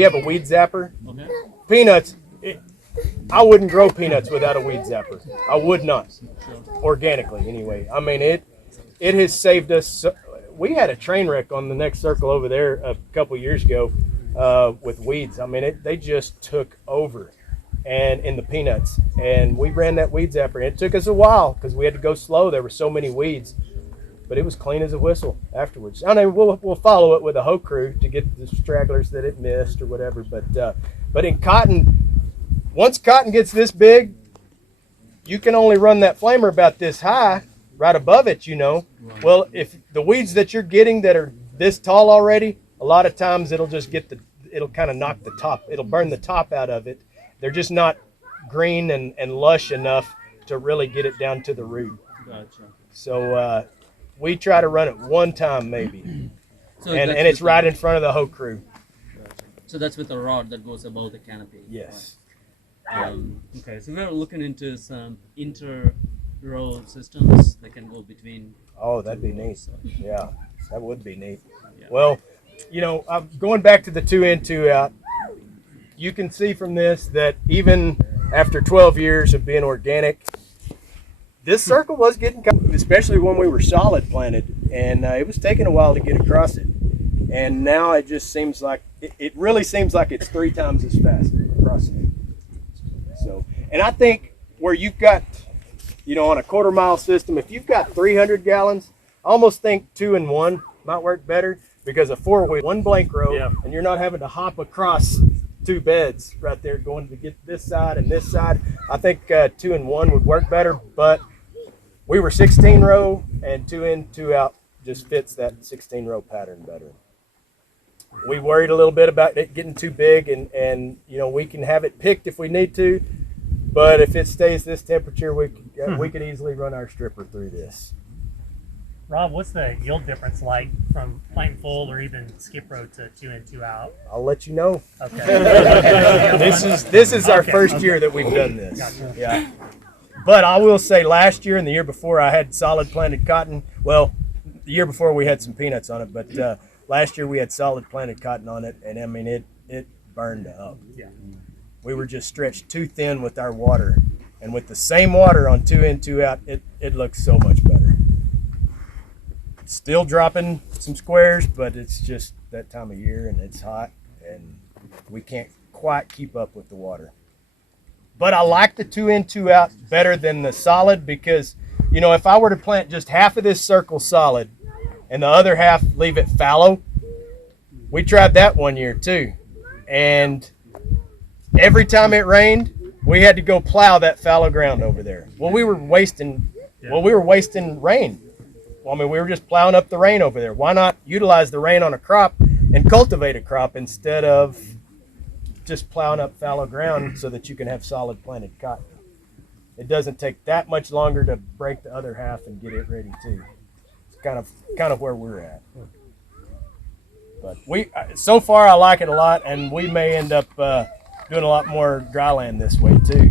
have a weed zapper. Okay. Peanuts, I wouldn't grow peanuts without a weed zapper. I would not. Organically, anyway. I mean, it has saved us. We had a train wreck on the next circle over there a couple years ago with weeds. I mean, they just took over and in the peanuts. And we ran that weed zapper. And it took us a while because we had to go slow. There were so many weeds. But it was clean as a whistle afterwards. I mean, we'll follow it with a hoe crew to get the stragglers that it missed or whatever. But in cotton, once cotton gets this big, you can only run that flamer about this high, right above it, Right. Well, if the weeds that you're getting that are this tall already, a lot of times it'll just it'll kind of knock the top. It'll burn the top out of it. They're just not green and lush enough to really get it down to the root. Gotcha. So we try to run it one time maybe. So and it's right in front of the hoe crew. Gotcha. So that's with a rod that goes above the canopy. Yes. Okay, so we're looking into some inter-row systems that can go between. Oh, that'd be neat. So. Yeah, that would be neat. Yeah. Well, going back to the 2 in, 2 out, you can see from this that even after 12 years of being organic, this circle was getting, especially when we were solid planted, and it was taking a while to get across it. And now it just seems like, it really seems like it's 3 times as fast crossing it. So, and I think where you've got you know, on a quarter mile system, if you've got 300 gallons, I almost think 2 and 1 might work better, because a 4-wheel, 1 blank row, and you're not having to hop across 2 beds right there going to get this side and this side. I think 2 and 1 would work better, but we were 16 row, and 2 in, 2 out just fits that 16 row pattern better. We worried a little bit about it getting too big, and you know, we can have it picked if we need to, but if it stays this temperature, we could easily run our stripper through this. Rob, what's the yield difference like from planting full or even skip row to 2 in, 2 out? I'll let you know. Okay. This is our first year that we've done this. Gotcha. Yeah. But I will say, last year and the year before, I had solid planted cotton. Well, the year before we had some peanuts on it, but last year we had solid planted cotton on it, and I mean it burned up. Yeah. We were just stretched too thin with our water, and with the same water on 2 in, 2 out, it looks so much better. Still dropping some squares, but it's just that time of year and it's hot and we can't quite keep up with the water. But I like the 2 in, 2 out better than the solid, because, you know, if I were to plant just half of this circle solid and the other half leave it fallow, we tried that one year too. And every time it rained, we had to go plow that fallow ground over there. Well, we were wasting rain. Well, I mean, we were just plowing up the rain over there. Why not utilize the rain on a crop and cultivate a crop instead of just plowing up fallow ground so that you can have solid planted cotton? It doesn't take that much longer to break the other half and get it ready too. It's kind of where we're at. But so far I like it a lot, and we may end up doing a lot more dry land this way too.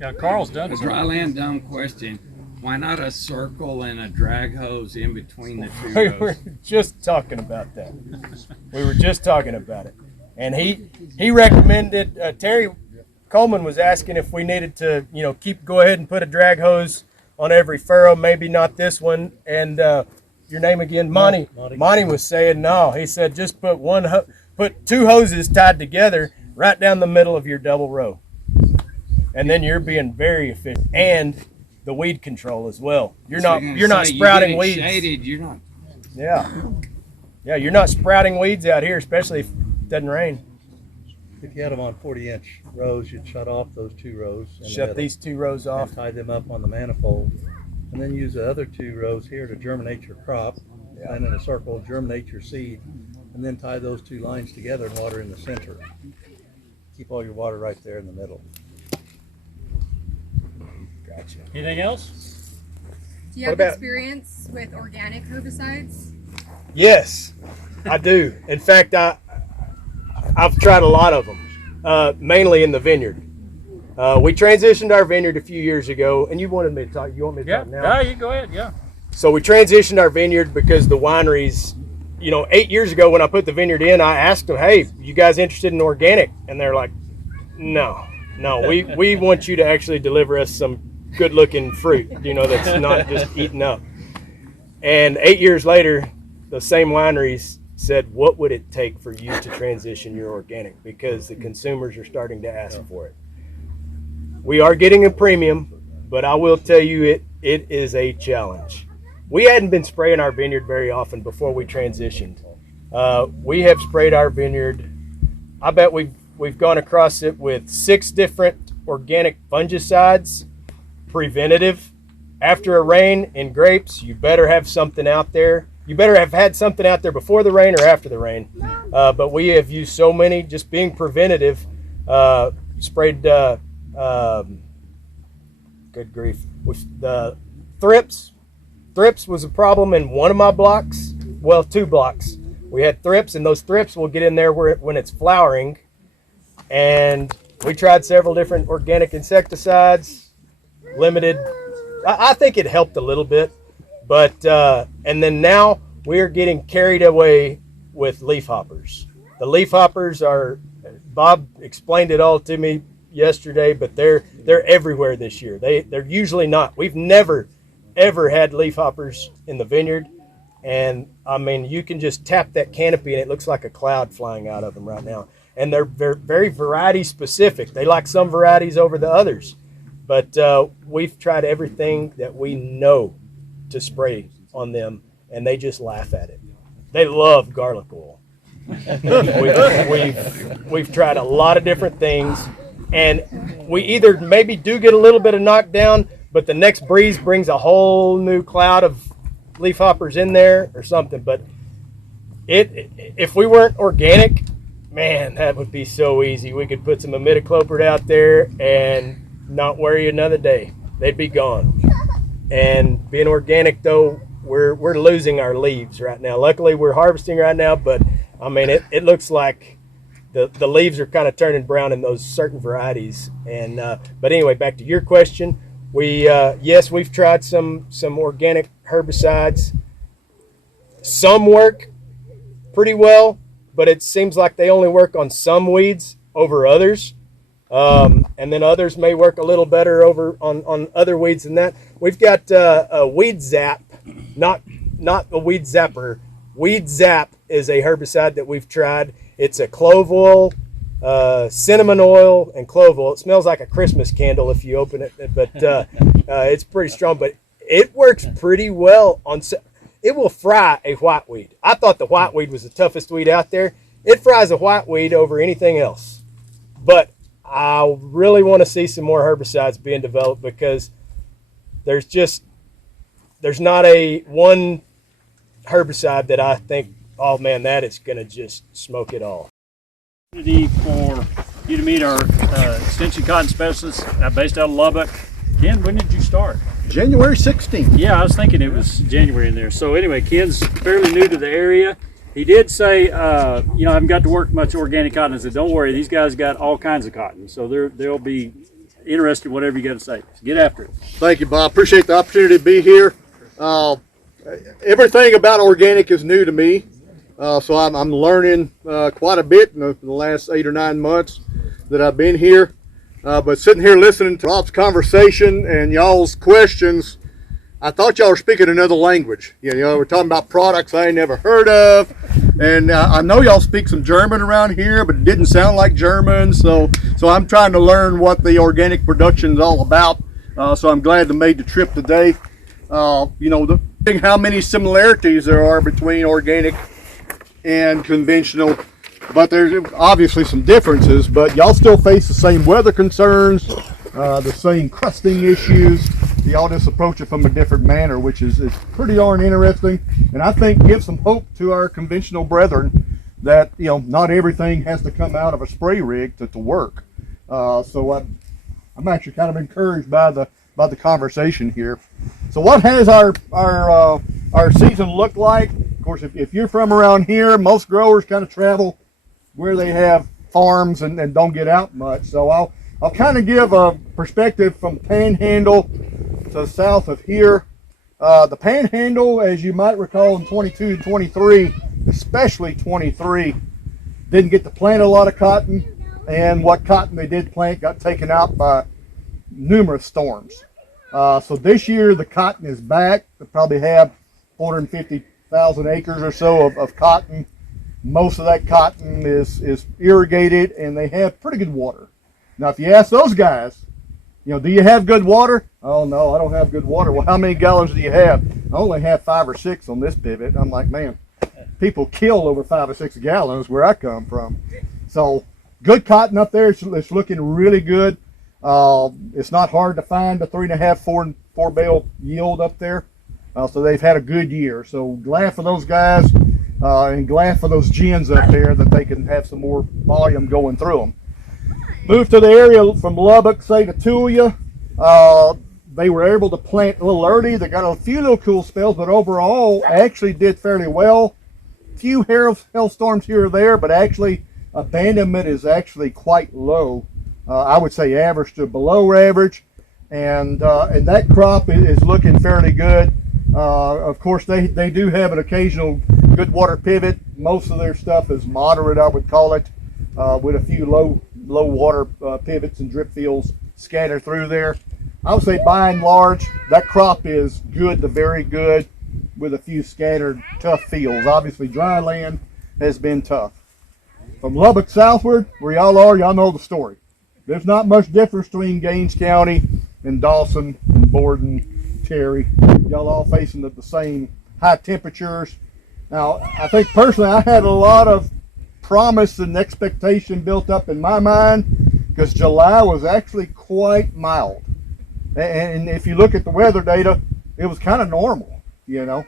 Yeah, Carl's done a dry land dumb question. Why not a circle and a drag hose in between the 2 We rows? were just talking about that. We were just talking about it. And he recommended, Terry Coleman was asking if we needed to, you know, go ahead and put a drag hose on every furrow, maybe not this one. And your name again? Monty. Monty was saying no. He said just put put 2 hoses tied together right down the middle of your double row. And then you're being very efficient. And the weed control as well. You're not sprouting weeds. Shaded, you're not. Yeah, you're not sprouting weeds out here, especially if it doesn't rain. If you had them on 40-inch rows, you'd shut off those 2 rows. Shut these 2 rows off. And tie them up on the manifold. And then use the other 2 rows here to germinate your crop. Yeah. And in a circle, germinate your seed. And then tie those 2 lines together and water in the center. Keep all your water right there in the middle. Gotcha. Anything else? Do you have experience with organic herbicides? Yes, I do. In fact, I've tried a lot of them, mainly in the vineyard. We transitioned our vineyard a few years ago, and you wanted me to talk. You want me to talk now? Yeah, you go ahead. Yeah. So we transitioned our vineyard because the wineries, you know, 8 years ago when I put the vineyard in, I asked them, "Hey, you guys interested in organic?" And they're like, "No, we want you to actually deliver us some good-looking fruit, you know, that's not just eaten up." And 8 years later, the same wineries said, "What would it take for you to transition your organic?" Because the consumers are starting to ask for it. We are getting a premium, but I will tell you, it is a challenge. We hadn't been spraying our vineyard very often before we transitioned. We have sprayed our vineyard. I bet we've gone across it with 6 different organic fungicides. Preventative. After a rain in grapes, you better have something out there. You better have had something out there before the rain or after the rain. But we have used so many, just being preventative. Sprayed, good grief, with the thrips. Thrips was a problem in one of my blocks. Well, 2 blocks. We had thrips, and those thrips will get in there when it's flowering. And we tried several different organic insecticides. Limited. I think it helped a little bit, but and then now we are getting carried away with leafhoppers. The leafhoppers are, Bob explained it all to me yesterday, but they're everywhere this year. They're usually not. We've never ever had leafhoppers in the vineyard, and I mean, you can just tap that canopy and it looks like a cloud flying out of them right now. And they're very variety specific. They like some varieties over the others. But we've tried everything that we know to spray on them, and they just laugh at it. They love garlic oil. we've tried a lot of different things, and we either maybe do get a little bit of knockdown, but the next breeze brings a whole new cloud of leafhoppers in there or something. But if we weren't organic, man, that would be so easy. We could put some imidacloprid out there and not worry another day. They'd be gone. And being organic, though, we're losing our leaves right now. Luckily, we're harvesting right now, but I mean, it looks like the leaves are kind of turning brown in those certain varieties. And but anyway, back to your question. Yes, we've tried some organic herbicides. Some work pretty well, but it seems like they only work on some weeds over others. And then others may work a little better over on other weeds than that. We've got a Weed Zap, not a Weed Zapper. Weed Zap is a herbicide that we've tried. It's a clove oil, cinnamon oil, and clove oil. It smells like a Christmas candle if you open it, but it's pretty strong. But it works pretty well on. It will fry a whiteweed. I thought the whiteweed was the toughest weed out there. It fries a whiteweed over anything else. But I really want to see some more herbicides being developed, because there's not a one herbicide that I think, oh man, that is going to just smoke it all. For you to meet our extension cotton specialist based out of Lubbock. Ken, when did you start? January 16th. Yeah, I was thinking it was January in there. So anyway, Ken's fairly new to the area. He did say, I haven't got to work much organic cotton. I said, don't worry, these guys got all kinds of cotton. So they'll be interested in whatever you got to say. So get after it. Thank you, Bob. Appreciate the opportunity to be here. Everything about organic is new to me. So I'm learning quite a bit in the last 8 or 9 months that I've been here. But sitting here listening to Rob's conversation and y'all's questions, I thought y'all were speaking another language. We're talking about products I ain't never heard of. And I know y'all speak some German around here, but it didn't sound like German. So I'm trying to learn what the organic production is all about. So I'm glad to made the trip today. How many similarities there are between organic and conventional, but there's obviously some differences. But y'all still face the same weather concerns, the same crusting issues. Y'all just approach it from a different manner, which is pretty darn interesting, and I think gives some hope to our conventional brethren that not everything has to come out of a spray rig to work. So I'm actually kind of encouraged by the conversation here. So what has our season looked like? Of course, if you're from around here, most growers kind of travel where they have farms and don't get out much. So I'll kind of give a perspective from Panhandle to south of here. The Panhandle, as you might recall, in 22 and 23, especially 23, didn't get to plant a lot of cotton, and what cotton they did plant got taken out by numerous storms. So this year the cotton is back. They probably have 450,000 acres or so of cotton. Most of that cotton is irrigated, and they have pretty good water. Now, if you ask those guys, do you have good water? Oh, no, I don't have good water. Well, how many gallons do you have? I only have 5 or 6 on this pivot. I'm like, man, people kill over 5 or 6 gallons where I come from. So good cotton up there. It's looking really good. It's not hard to find a 3.5, 4 bale yield up there. So they've had a good year. So glad for those guys and glad for those gins up there that they can have some more volume going through them. Moved to the area from Lubbock, say to Tulia. They were able to plant a little early. They got a few little cool spells, but overall actually did fairly well. Few hailstorms here or there, but actually abandonment is actually quite low. I would say average to below average, and that crop is looking fairly good. Of course, they do have an occasional good water pivot. Most of their stuff is moderate, I would call it, with a few low water pivots and drip fields scattered through there. I would say by and large that crop is good to very good, with a few scattered tough fields. Obviously dry land has been tough. From Lubbock southward, where y'all are, y'all know the story. There's not much difference between Gaines County and Dawson and Borden, Terry, y'all all facing the same high temperatures. Now, I think personally I had a lot of promise and expectation built up in my mind because July was actually quite mild. And if you look at the weather data, it was kind of normal, you know.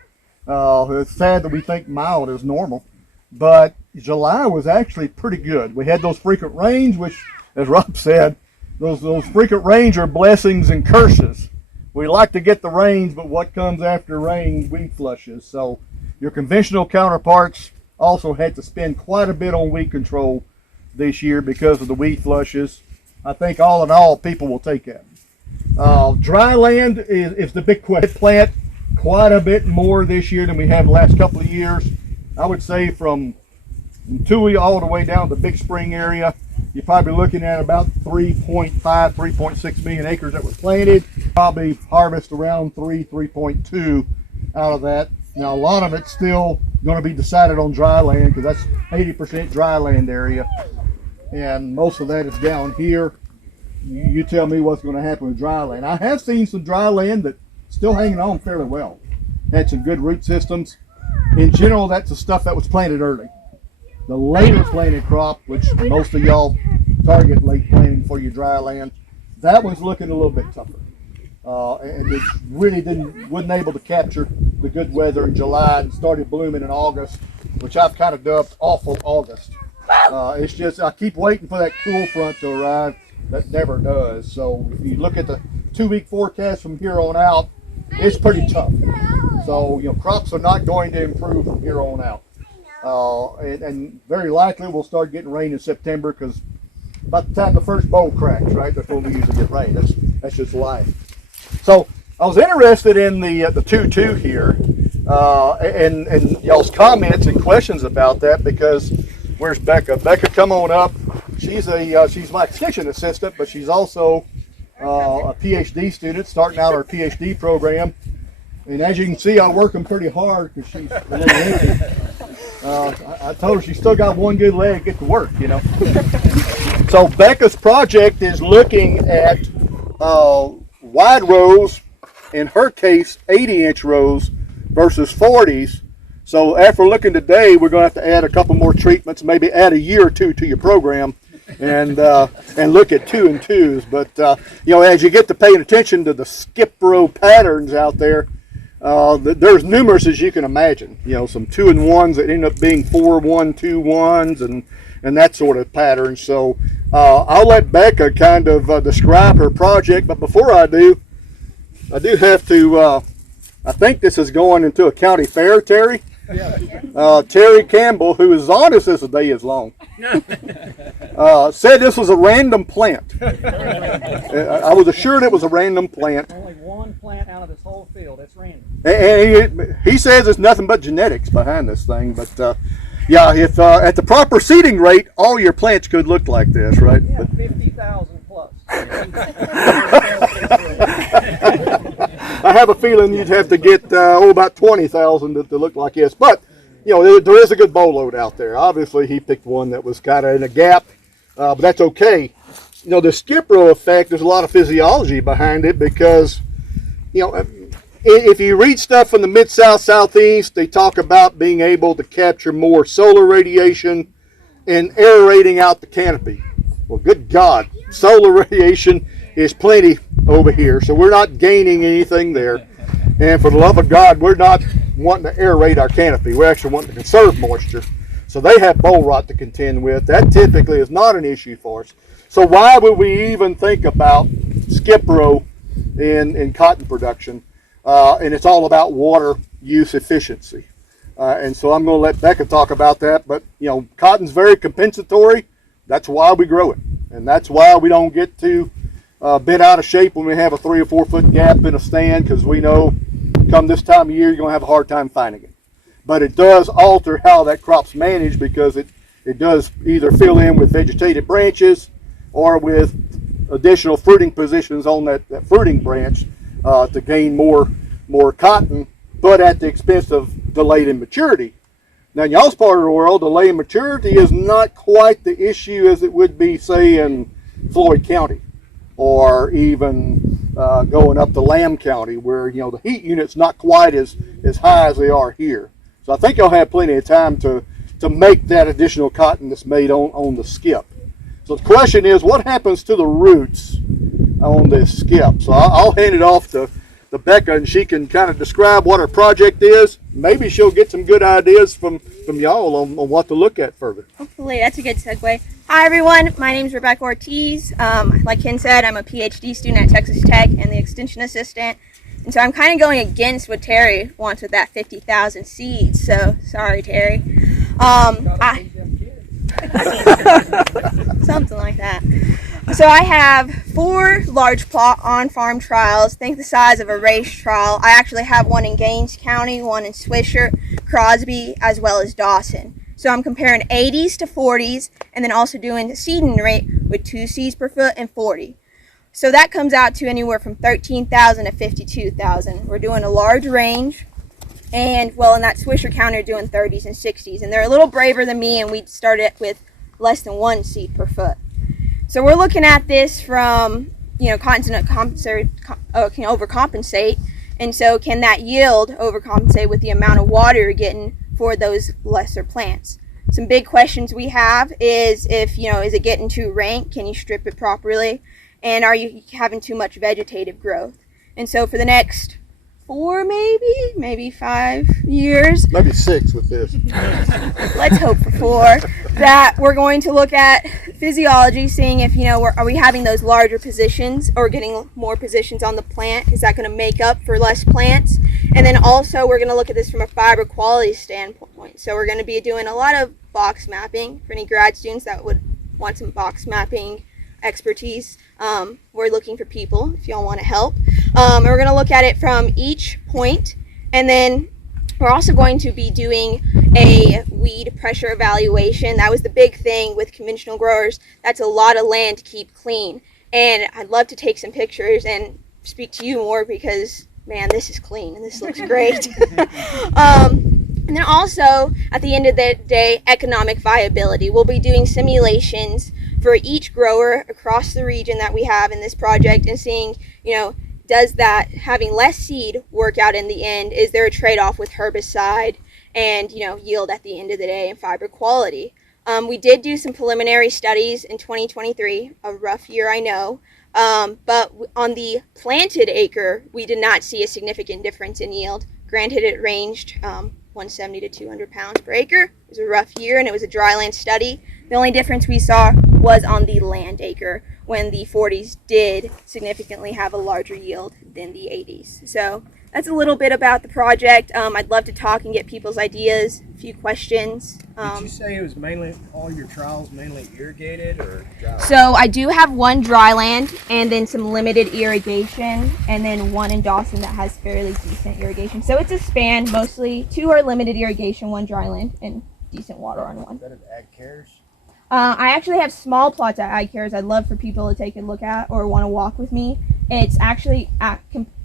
It's sad that we think mild is normal, but July was actually pretty good. We had those frequent rains, which, as Rob said, those frequent rains are blessings and curses. We like to get the rains, but what comes after rain? Weed flushes. So your conventional counterparts also had to spend quite a bit on weed control this year because of the weed flushes. I think all in all, people will take that. Dry land is the big question. Plant quite a bit more this year than we have the last couple of years. I would say from Tui all the way down to the Big Spring area, you're probably looking at about 3.5, 3.6 million acres that were planted. Probably harvest around 3.2 out of that. Now, a lot of it's still going to be decided on dry land because that's 80% dry land area. And most of that is down here. You tell me what's going to happen with dry land. I have seen some dry land that's still hanging on fairly well. Had some good root systems. In general, that's the stuff that was planted early. The later planted crop, which most of y'all target late planting for your dry land, that one's looking a little bit tougher. And it really wasn't able to capture the good weather in July and started blooming in August, which I've kind of dubbed awful August. It's just, I keep waiting for that cool front to arrive. That never does. So if you look at the 2-week forecast from here on out, it's pretty tough. So, you know, crops are not going to improve from here on out. And very likely we'll start getting rain in September because about the time the first bowl cracks, right, that's when we usually get rain. That's just life. So I was interested in the 2-2 here and y'all's comments and questions about that because where's Becca? Becca, come on up. She's my extension assistant, but she's also a PhD student starting out her PhD program. And as you can see, I work them pretty hard because she's a little heavy. I told her she's still got one good leg, get to work, you know. So Becca's project is looking at wide rows, in her case 80-inch rows versus 40s. So after looking today, we're going to have to add a couple more treatments, maybe add a year or two to your program and look at 2 and 2s. But you know, as you get to paying attention to the skip row patterns out there, there's numerous as you can imagine. You know, some 2 and 1s that end up being 4-1, 2-1s, and that sort of pattern. So I'll let Becca kind of describe her project. But before I do have to. I think this is going into a county fair, Terry. Yeah. Terry Campbell, who is honest as the day is long, said this was a random plant. I was assured it was a random plant. Only one plant out of this whole field. It's random. And he says there's nothing but genetics behind this thing. But yeah, if at the proper seeding rate, all your plants could look like this, right? Yeah, 50,000 plus. I have a feeling you'd have to get about 20,000 to look like this. But, you know, there is a good bowl load out there. Obviously, he picked one that was kind of in a gap, but that's okay. You know, the skip row effect, there's a lot of physiology behind it because, you know, if you read stuff from the Mid-South, Southeast, they talk about being able to capture more solar radiation and aerating out the canopy. Well, good God, solar radiation is plenty over here, so we're not gaining anything there. And for the love of God, we're not wanting to aerate our canopy. We're actually wanting to conserve moisture. So they have boll rot to contend with. That typically is not an issue for us. So why would we even think about skip row in cotton production? And it's all about water use efficiency. And so I'm going to let Becca talk about that. But, you know, cotton's very compensatory. That's why we grow it. And that's why we don't get too bent out of shape when we have a 3 or 4 foot gap in a stand, because we know come this time of year you're going to have a hard time finding it. But it does alter how that crop's managed, because it does either fill in with vegetated branches or with additional fruiting positions on that fruiting branch to gain more cotton, but at the expense of delayed in maturity. Now, in y'all's part of the world, delay in maturity is not quite the issue as it would be, say, in Floyd County, or even going up to Lamb County, where the heat unit's not quite as high as they are here. So I think I'll have plenty of time to make that additional cotton that's made on the skip. So the question is, what happens to the roots on this skip? So I'll hand it off to Rebekah, and she can kind of describe what her project is. Maybe she'll get some good ideas from y'all on what to look at further. Hopefully that's a good segue. Hi everyone, my name is Rebekah Ortiz. Like Ken said, I'm a PhD student at Texas Tech and the extension assistant. And so I'm kind of going against what Terry wants with that 50,000 seeds. So sorry, Terry. Something like that. So I have 4 large plot on-farm trials, think the size of a race trial. I actually have one in Gaines County, one in Swisher, Crosby, as well as Dawson. So I'm comparing 80s to 40s, and then also doing the seeding rate with 2 seeds per foot and 40. So that comes out to anywhere from 13,000 to 52,000. We're doing a large range, and well, in that Swisher County, we're doing 30s and 60s, and they're a little braver than me, and we started with less than 1 seed per foot. So we're looking at this from, cotton's going to overcompensate, and so can that yield overcompensate with the amount of water you're getting for those lesser plants? Some big questions we have is is it getting too rank? Can you strip it properly? And are you having too much vegetative growth? And so for the next 4, maybe 5 years. Maybe 6 with this. Let's hope for 4. That we're going to look at physiology, seeing if, are we having those larger positions or getting more positions on the plant? Is that going to make up for less plants? And then also we're going to look at this from a fiber quality standpoint. So we're going to be doing a lot of box mapping for any grad students that would want some box mapping expertise. We're looking for people if y'all want to help. And we're going to look at it from each point, and then we're also going to be doing a weed pressure evaluation. That was the big thing with conventional growers. That's a lot of land to keep clean, and I'd love to take some pictures and speak to you more because, man, this is clean and this looks great. And then also, at the end of the day, economic viability. We'll be doing simulations for each grower across the region that we have in this project and seeing, does that having less seed work out in the end? Is there a trade-off with herbicide and, yield at the end of the day and fiber quality? We did do some preliminary studies in 2023, a rough year, I know. But on the planted acre, we did not see a significant difference in yield. Granted, it ranged 170 to 200 pounds per acre. It was a rough year and it was a dryland study. The only difference we saw was on the land acre when the 40s did significantly have a larger yield than the 80s. So that's a little bit about the project. I'd love to talk and get people's ideas, a few questions. Did you say it was mainly, all your trials mainly irrigated or dry? So I do have one dry land and then some limited irrigation, and then one in Dawson that has fairly decent irrigation. So it's a span, mostly 2 are limited irrigation, 1 dry land, and decent water on 1. Is that an ag cares? I actually have small plots at ag cares I'd love for people to take a look at or want to walk with me. It's actually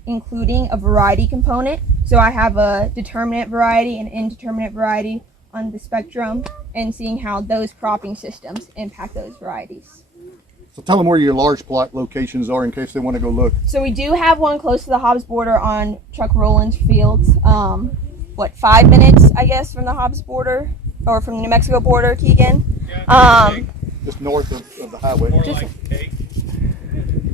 including a variety component. So I have a determinate variety and indeterminate variety on the spectrum, and seeing how those cropping systems impact those varieties. So tell them where your large plot locations are in case they want to go look. So we do have one close to the Hobbs border on Chuck Rowland's fields. 5 minutes, I guess, from the Hobbs border or from the New Mexico border, Keegan? Just north of the highway.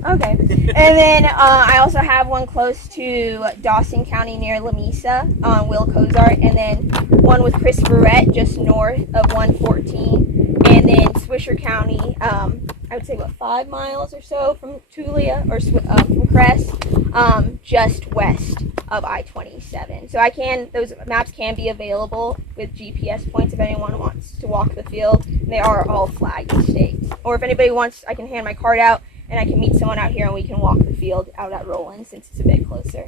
Okay. And then I also have one close to Dawson County near Lamesa on Will Cozart, and then one with Chris Verrett just north of 114, and then Swisher County, I would say 5 miles or so from Tulia or from Crest, just west of I-27. So those maps can be available with GPS points if anyone wants to walk the field. They are all flagged in state. Or if anybody wants, I can hand my card out and I can meet someone out here and we can walk the field out at Roland since it's a bit closer.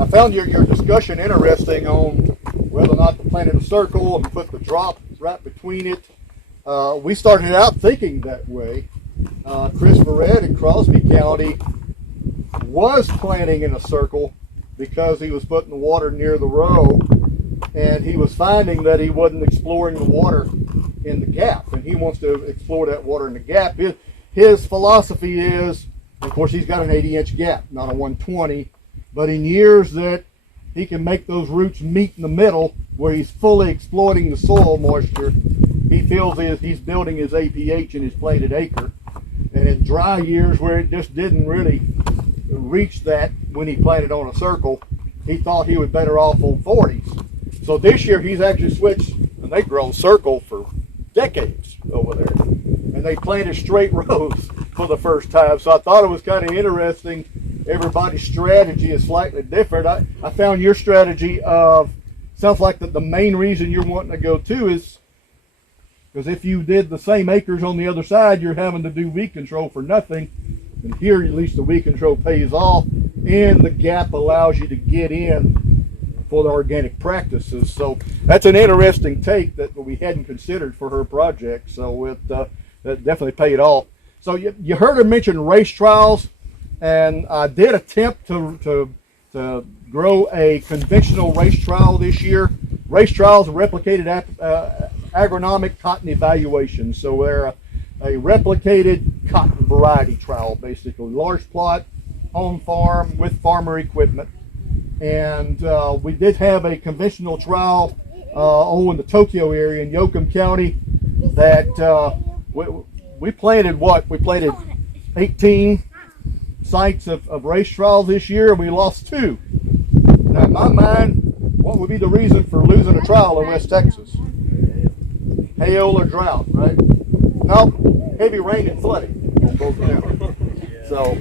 I found your discussion interesting on whether or not to plant in a circle and put the drop right between it. We started out thinking that way. Chris Verrett in Crosby County was planting in a circle because he was putting the water near the row, and he was finding that he wasn't exploring the water in the gap, and he wants to explore that water in the gap. His philosophy is Of course, he's got an 80-inch gap, not a 120, but in years that he can make those roots meet in the middle where he's fully exploiting the soil moisture, he feels he's building his APH in his planted acre. And in dry years where it just didn't really reach that when he planted on a circle, he thought he was better off on 40s. So this year he's actually switched, and they've grown circle for decades over there. And they planted straight rows for the first time. So I thought it was kind of interesting. Everybody's strategy is slightly different. I found your strategy sounds like the main reason you're wanting to go to is because if you did the same acres on the other side, you're having to do weed control for nothing. And here, at least the weed control pays off, and the gap allows you to get in for the organic practices. So that's an interesting take that we hadn't considered for her project. So that definitely paid off. So you heard her mention race trials, and I did attempt to grow a conventional race trial this year. Race trials are replicated agronomic cotton evaluations. So they're a replicated cotton variety trial, basically. Large plot, on farm, with farmer equipment. And we did have a conventional trial in the Tokyo area in Yoakum County that we planted We planted 18 sites of race trials this year, and we lost 2. Now, in my mind, what would be the reason for losing a trial in West Texas? Hail or drought, right? No, heavy rain and flooding on both of them. So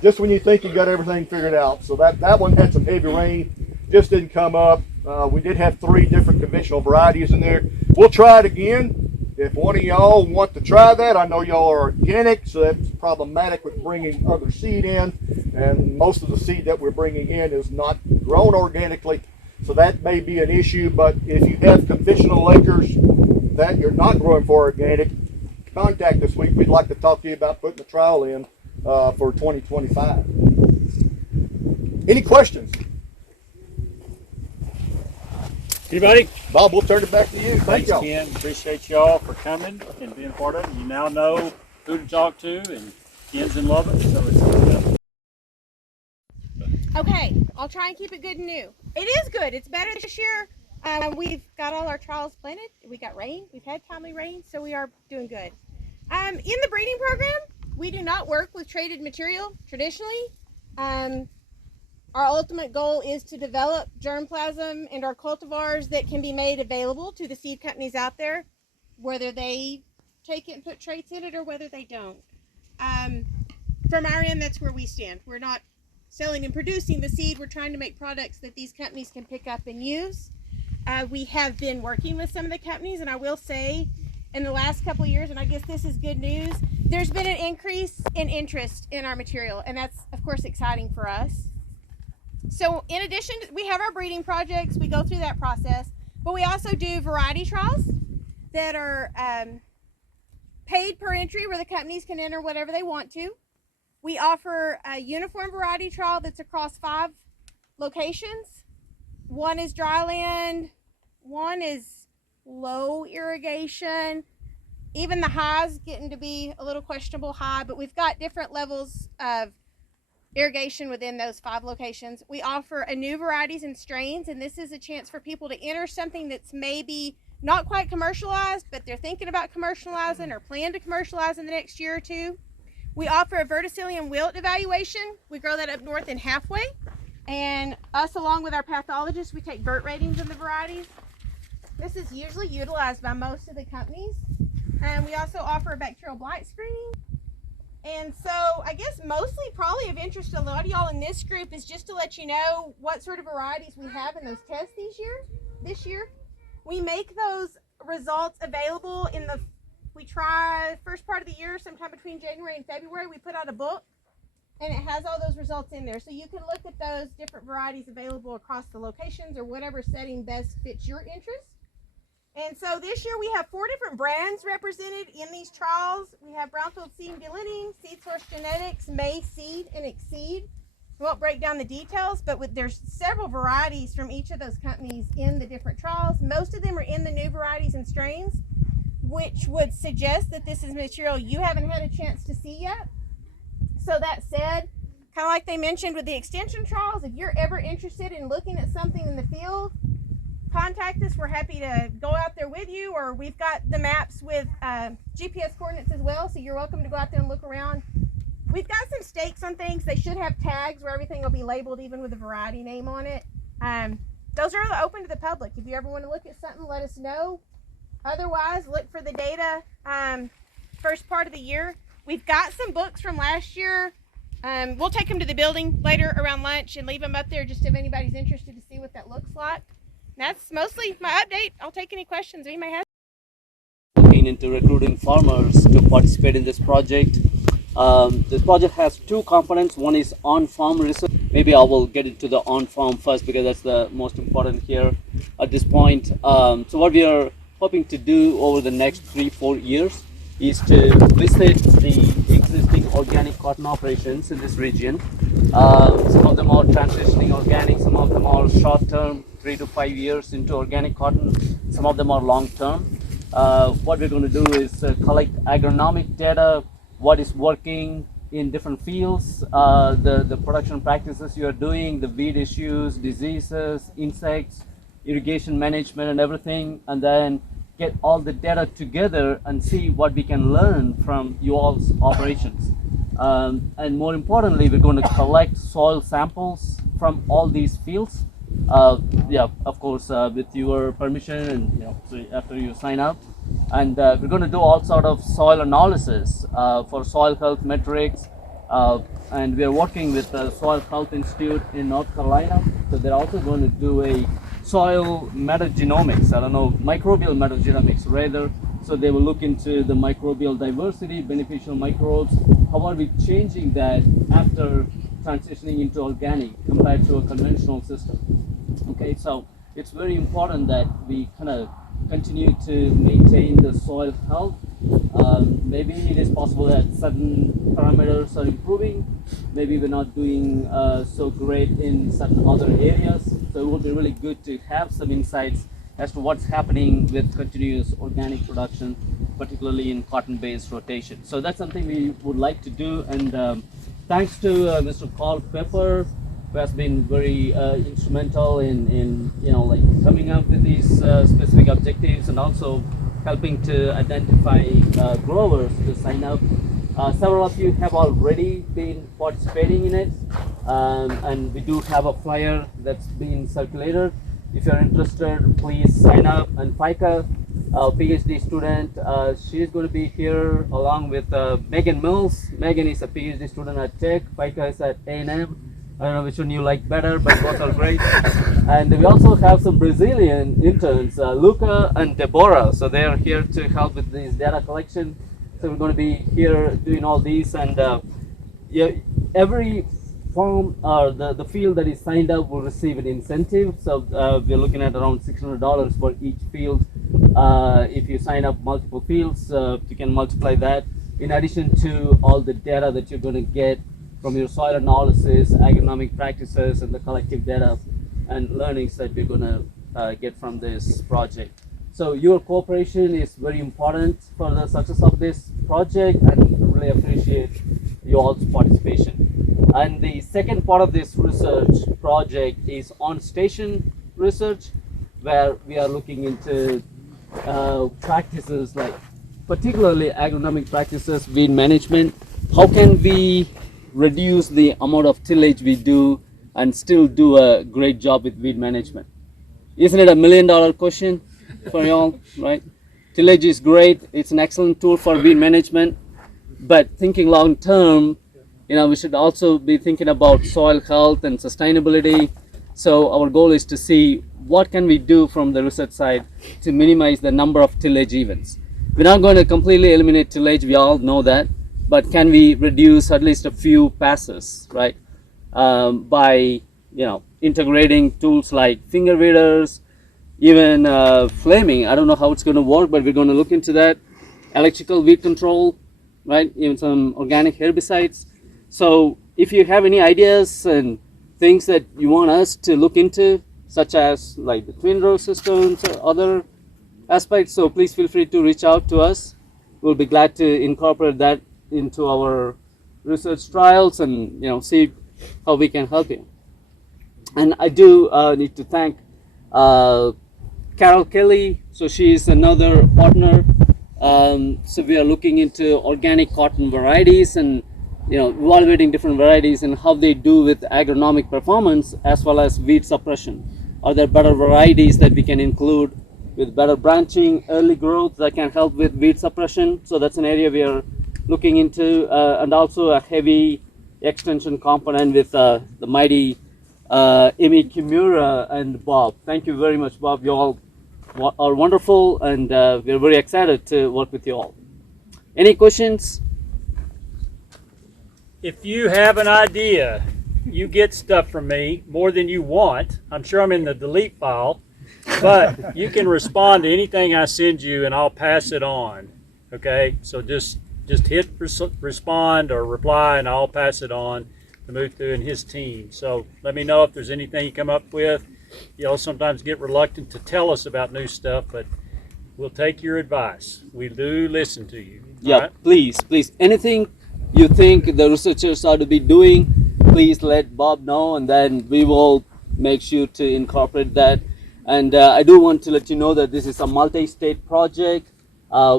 just when you think you got everything figured out. So that one had some heavy rain, just didn't come up. We did have 3 different conventional varieties in there. We'll try it again. If one of y'all want to try that, I know y'all are organic, so that's problematic with bringing other seed in. And most of the seed that we're bringing in is not grown organically. So that may be an issue, but if you have conventional acres that you're not growing for organic, contact us. We'd like to talk to you about putting a trial in for 2025. Any questions? Anybody? Bob, we'll turn it back to you. Thank Thanks, y'all. Ken. Appreciate y'all for coming and being part of it. You now know who to talk to, and Ken's in Lubbock, so it's good. Okay, I'll try and keep it good and new. It is good. It's better this year. We've got all our trials planted. We got rain. We've had timely rain, so we are doing good. In the breeding program, we do not work with traded material traditionally. Our ultimate goal is to develop germplasm and our cultivars that can be made available to the seed companies out there, whether they take it and put traits in it or whether they don't. From our end, that's where we stand. We're not selling and producing the seed. We're trying to make products that these companies can pick up and use. We have been working with some of the companies, and I will say in the last couple of years, and I guess this is good news, there's been an increase in interest in our material, and that's of course exciting for us. So in addition, we have our breeding projects. We go through that process, but we also do variety trials that are paid per entry, where the companies can enter whatever they want to. We offer a uniform variety trial that's across 5 locations. One is dryland, one is low irrigation. Even the high's getting to be a little questionable high, but we've got different levels of irrigation within those 5 locations. We offer a new varieties and strains, and this is a chance for people to enter something that's maybe not quite commercialized, but they're thinking about commercializing or plan to commercialize in the next year or 2. We offer a verticillium wilt evaluation. We grow that up north in Halfway, and us along with our pathologists, we take vert ratings of the varieties. This is usually utilized by most of the companies. And we also offer a bacterial blight screening. And so I guess mostly probably of interest to a lot of y'all in this group is just to let you know what sort of varieties we have in those tests this year. We make those results available we try first part of the year, sometime between January and February, we put out a book, and it has all those results in there. So you can look at those different varieties available across the locations or whatever setting best fits your interest. And so this year we have 4 different brands represented in these trials. We have Brownfield Seed and Delineating, Seed Source Genetics, May Seed, and Exceed. We won't break down the details, but there's several varieties from each of those companies in the different trials. Most of them are in the new varieties and strains, which would suggest that this is material you haven't had a chance to see yet. So that said, kind of like they mentioned with the extension trials, if you're ever interested in looking at something in the field, contact us. We're happy to go out there with you, or we've got the maps with GPS coordinates as well, so you're welcome to go out there and look around. We've got some stakes on things. They should have tags where everything will be labeled even with a variety name on it. Those are open to the public. If you ever want to look at something, let us know. Otherwise, look for the data first part of the year. We've got some books from last year. We'll take them to the building later around lunch and leave them up there just if anybody's interested to see what that looks like. That's mostly my update. I'll take any questions we may have. Looking into recruiting farmers to participate in this project. This project has two components. One is on-farm research. Maybe I will get into the on-farm first because that's the most important here at this point. So what we are hoping to do over the next 3-4 years is to visit the existing organic cotton operations in this region. Some of them are transitioning organic, some of them are short-term, 3 to 5 years into organic cotton, some of them are long-term. What we're going to do is collect agronomic data, what is working in different fields, the production practices you are doing, the weed issues, diseases, insects, irrigation management and everything, and then get all the data together and see what we can learn from you all's operations. And more importantly, we're going to collect soil samples from all these fields. Yeah, of course, with your permission and so after you sign up. And we're going to do all sort of soil analysis for soil health metrics. And we are working with the Soil Health Institute in North Carolina. So they're also going to do a soil metagenomics, I don't know, microbial metagenomics rather. So they will look into the microbial diversity, beneficial microbes. How are we changing that after transitioning into organic compared to a conventional system? Okay, so it's very important that we kind of continue to maintain the soil health. Maybe it is possible that certain parameters are improving. Maybe we're not doing so great in certain other areas. So it would be really good to have some insights as to what's happening with continuous organic production, particularly in cotton-based rotation. So that's something we would like to do. And thanks to Mr. Carl Pepper, who has been very instrumental in like coming up with these specific objectives and also helping to identify growers to sign up. Several of you have already been participating in it, and we do have a flyer that's been circulated. If you're interested, please sign up. And Fika, a PhD student, she's going to be here along with Megan Mills. Megan is a PhD student at Tech. Fika is at A&M. I don't know which one you like better, but both are great. And we also have some Brazilian interns, Luca and Deborah. So they are here to help with this data collection. So we're going to be here doing all these. And yeah, every farm or the field that is signed up will receive an incentive. So we're looking at around $600 for each field. If you sign up multiple fields, you can multiply that. In addition to all the data that you're going to get from your soil analysis, agronomic practices, and the collective data and learnings that we're going to get from this project. So your cooperation is very important for the success of this project, and really appreciate you all's participation. And the second part of this research project is on-station research, where we are looking into practices like particularly agronomic practices, weed management. How can we reduce the amount of tillage we do and still do a great job with weed management? Isn't it $1 million question for y'all, right? Tillage is great. It's an excellent tool for weed management, but thinking long term, we should also be thinking about soil health and sustainability. So our goal is to see what can we do from the research side to minimize the number of tillage events. We're not going to completely eliminate tillage, we all know that, but can we reduce at least a few passes, right? By integrating tools like finger weeders, even flaming. I don't know how it's going to work, but we're going to look into that. Electrical weed control, right? Even some organic herbicides. So if you have any ideas and things that you want us to look into, such as like the twin row systems or other aspects, so please feel free to reach out to us. We'll be glad to incorporate that into our research trials and see how we can help you. And I do need to thank Carol Kelly. So she is another partner. So we are looking into organic cotton varieties and evaluating different varieties and how they do with agronomic performance as well as weed suppression. Are there better varieties that we can include with better branching, early growth that can help with weed suppression? So that's an area we are looking into, and also a heavy extension component with the mighty Amy Kimura and Bob. Thank you very much, Bob. You all are wonderful, and we're very excited to work with you all. Any questions? If you have an idea, you get stuff from me more than you want. I'm sure I'm in the delete file, but you can respond to anything I send you and I'll pass it on. Okay, so just hit respond or reply and I'll pass it on to Muthu and his team. So let me know if there's anything you come up with. You'll sometimes get reluctant to tell us about new stuff, but we'll take your advice. We do listen to you. Yeah, right? Please. Anything you think the researchers ought to be doing, please let Bob know, and then we will make sure to incorporate that. And I do want to let you know that this is a multi-state project.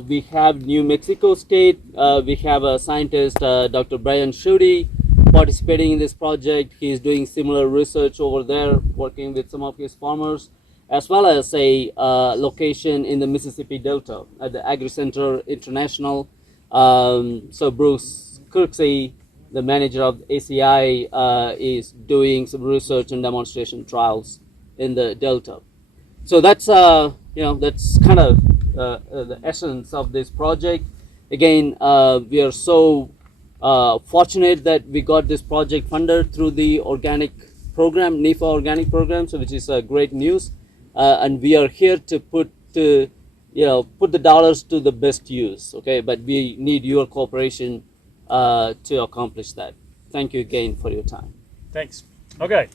We have New Mexico State. We have a scientist, Dr. Brian Schutte, participating in this project. He's doing similar research over there, working with some of his farmers, as well as a location in the Mississippi Delta at the Agri Center International. So Bruce Kirksey, the manager of ACI, is doing some research and demonstration trials in the Delta. So that's that's kind of the essence of this project. Again, we are so fortunate that we got this project funded through the organic program, NIFA organic program, so which is great news. And we are here to put the dollars to the best use. Okay, but we need your cooperation to accomplish that. Thank you again for your time. Thanks. Okay.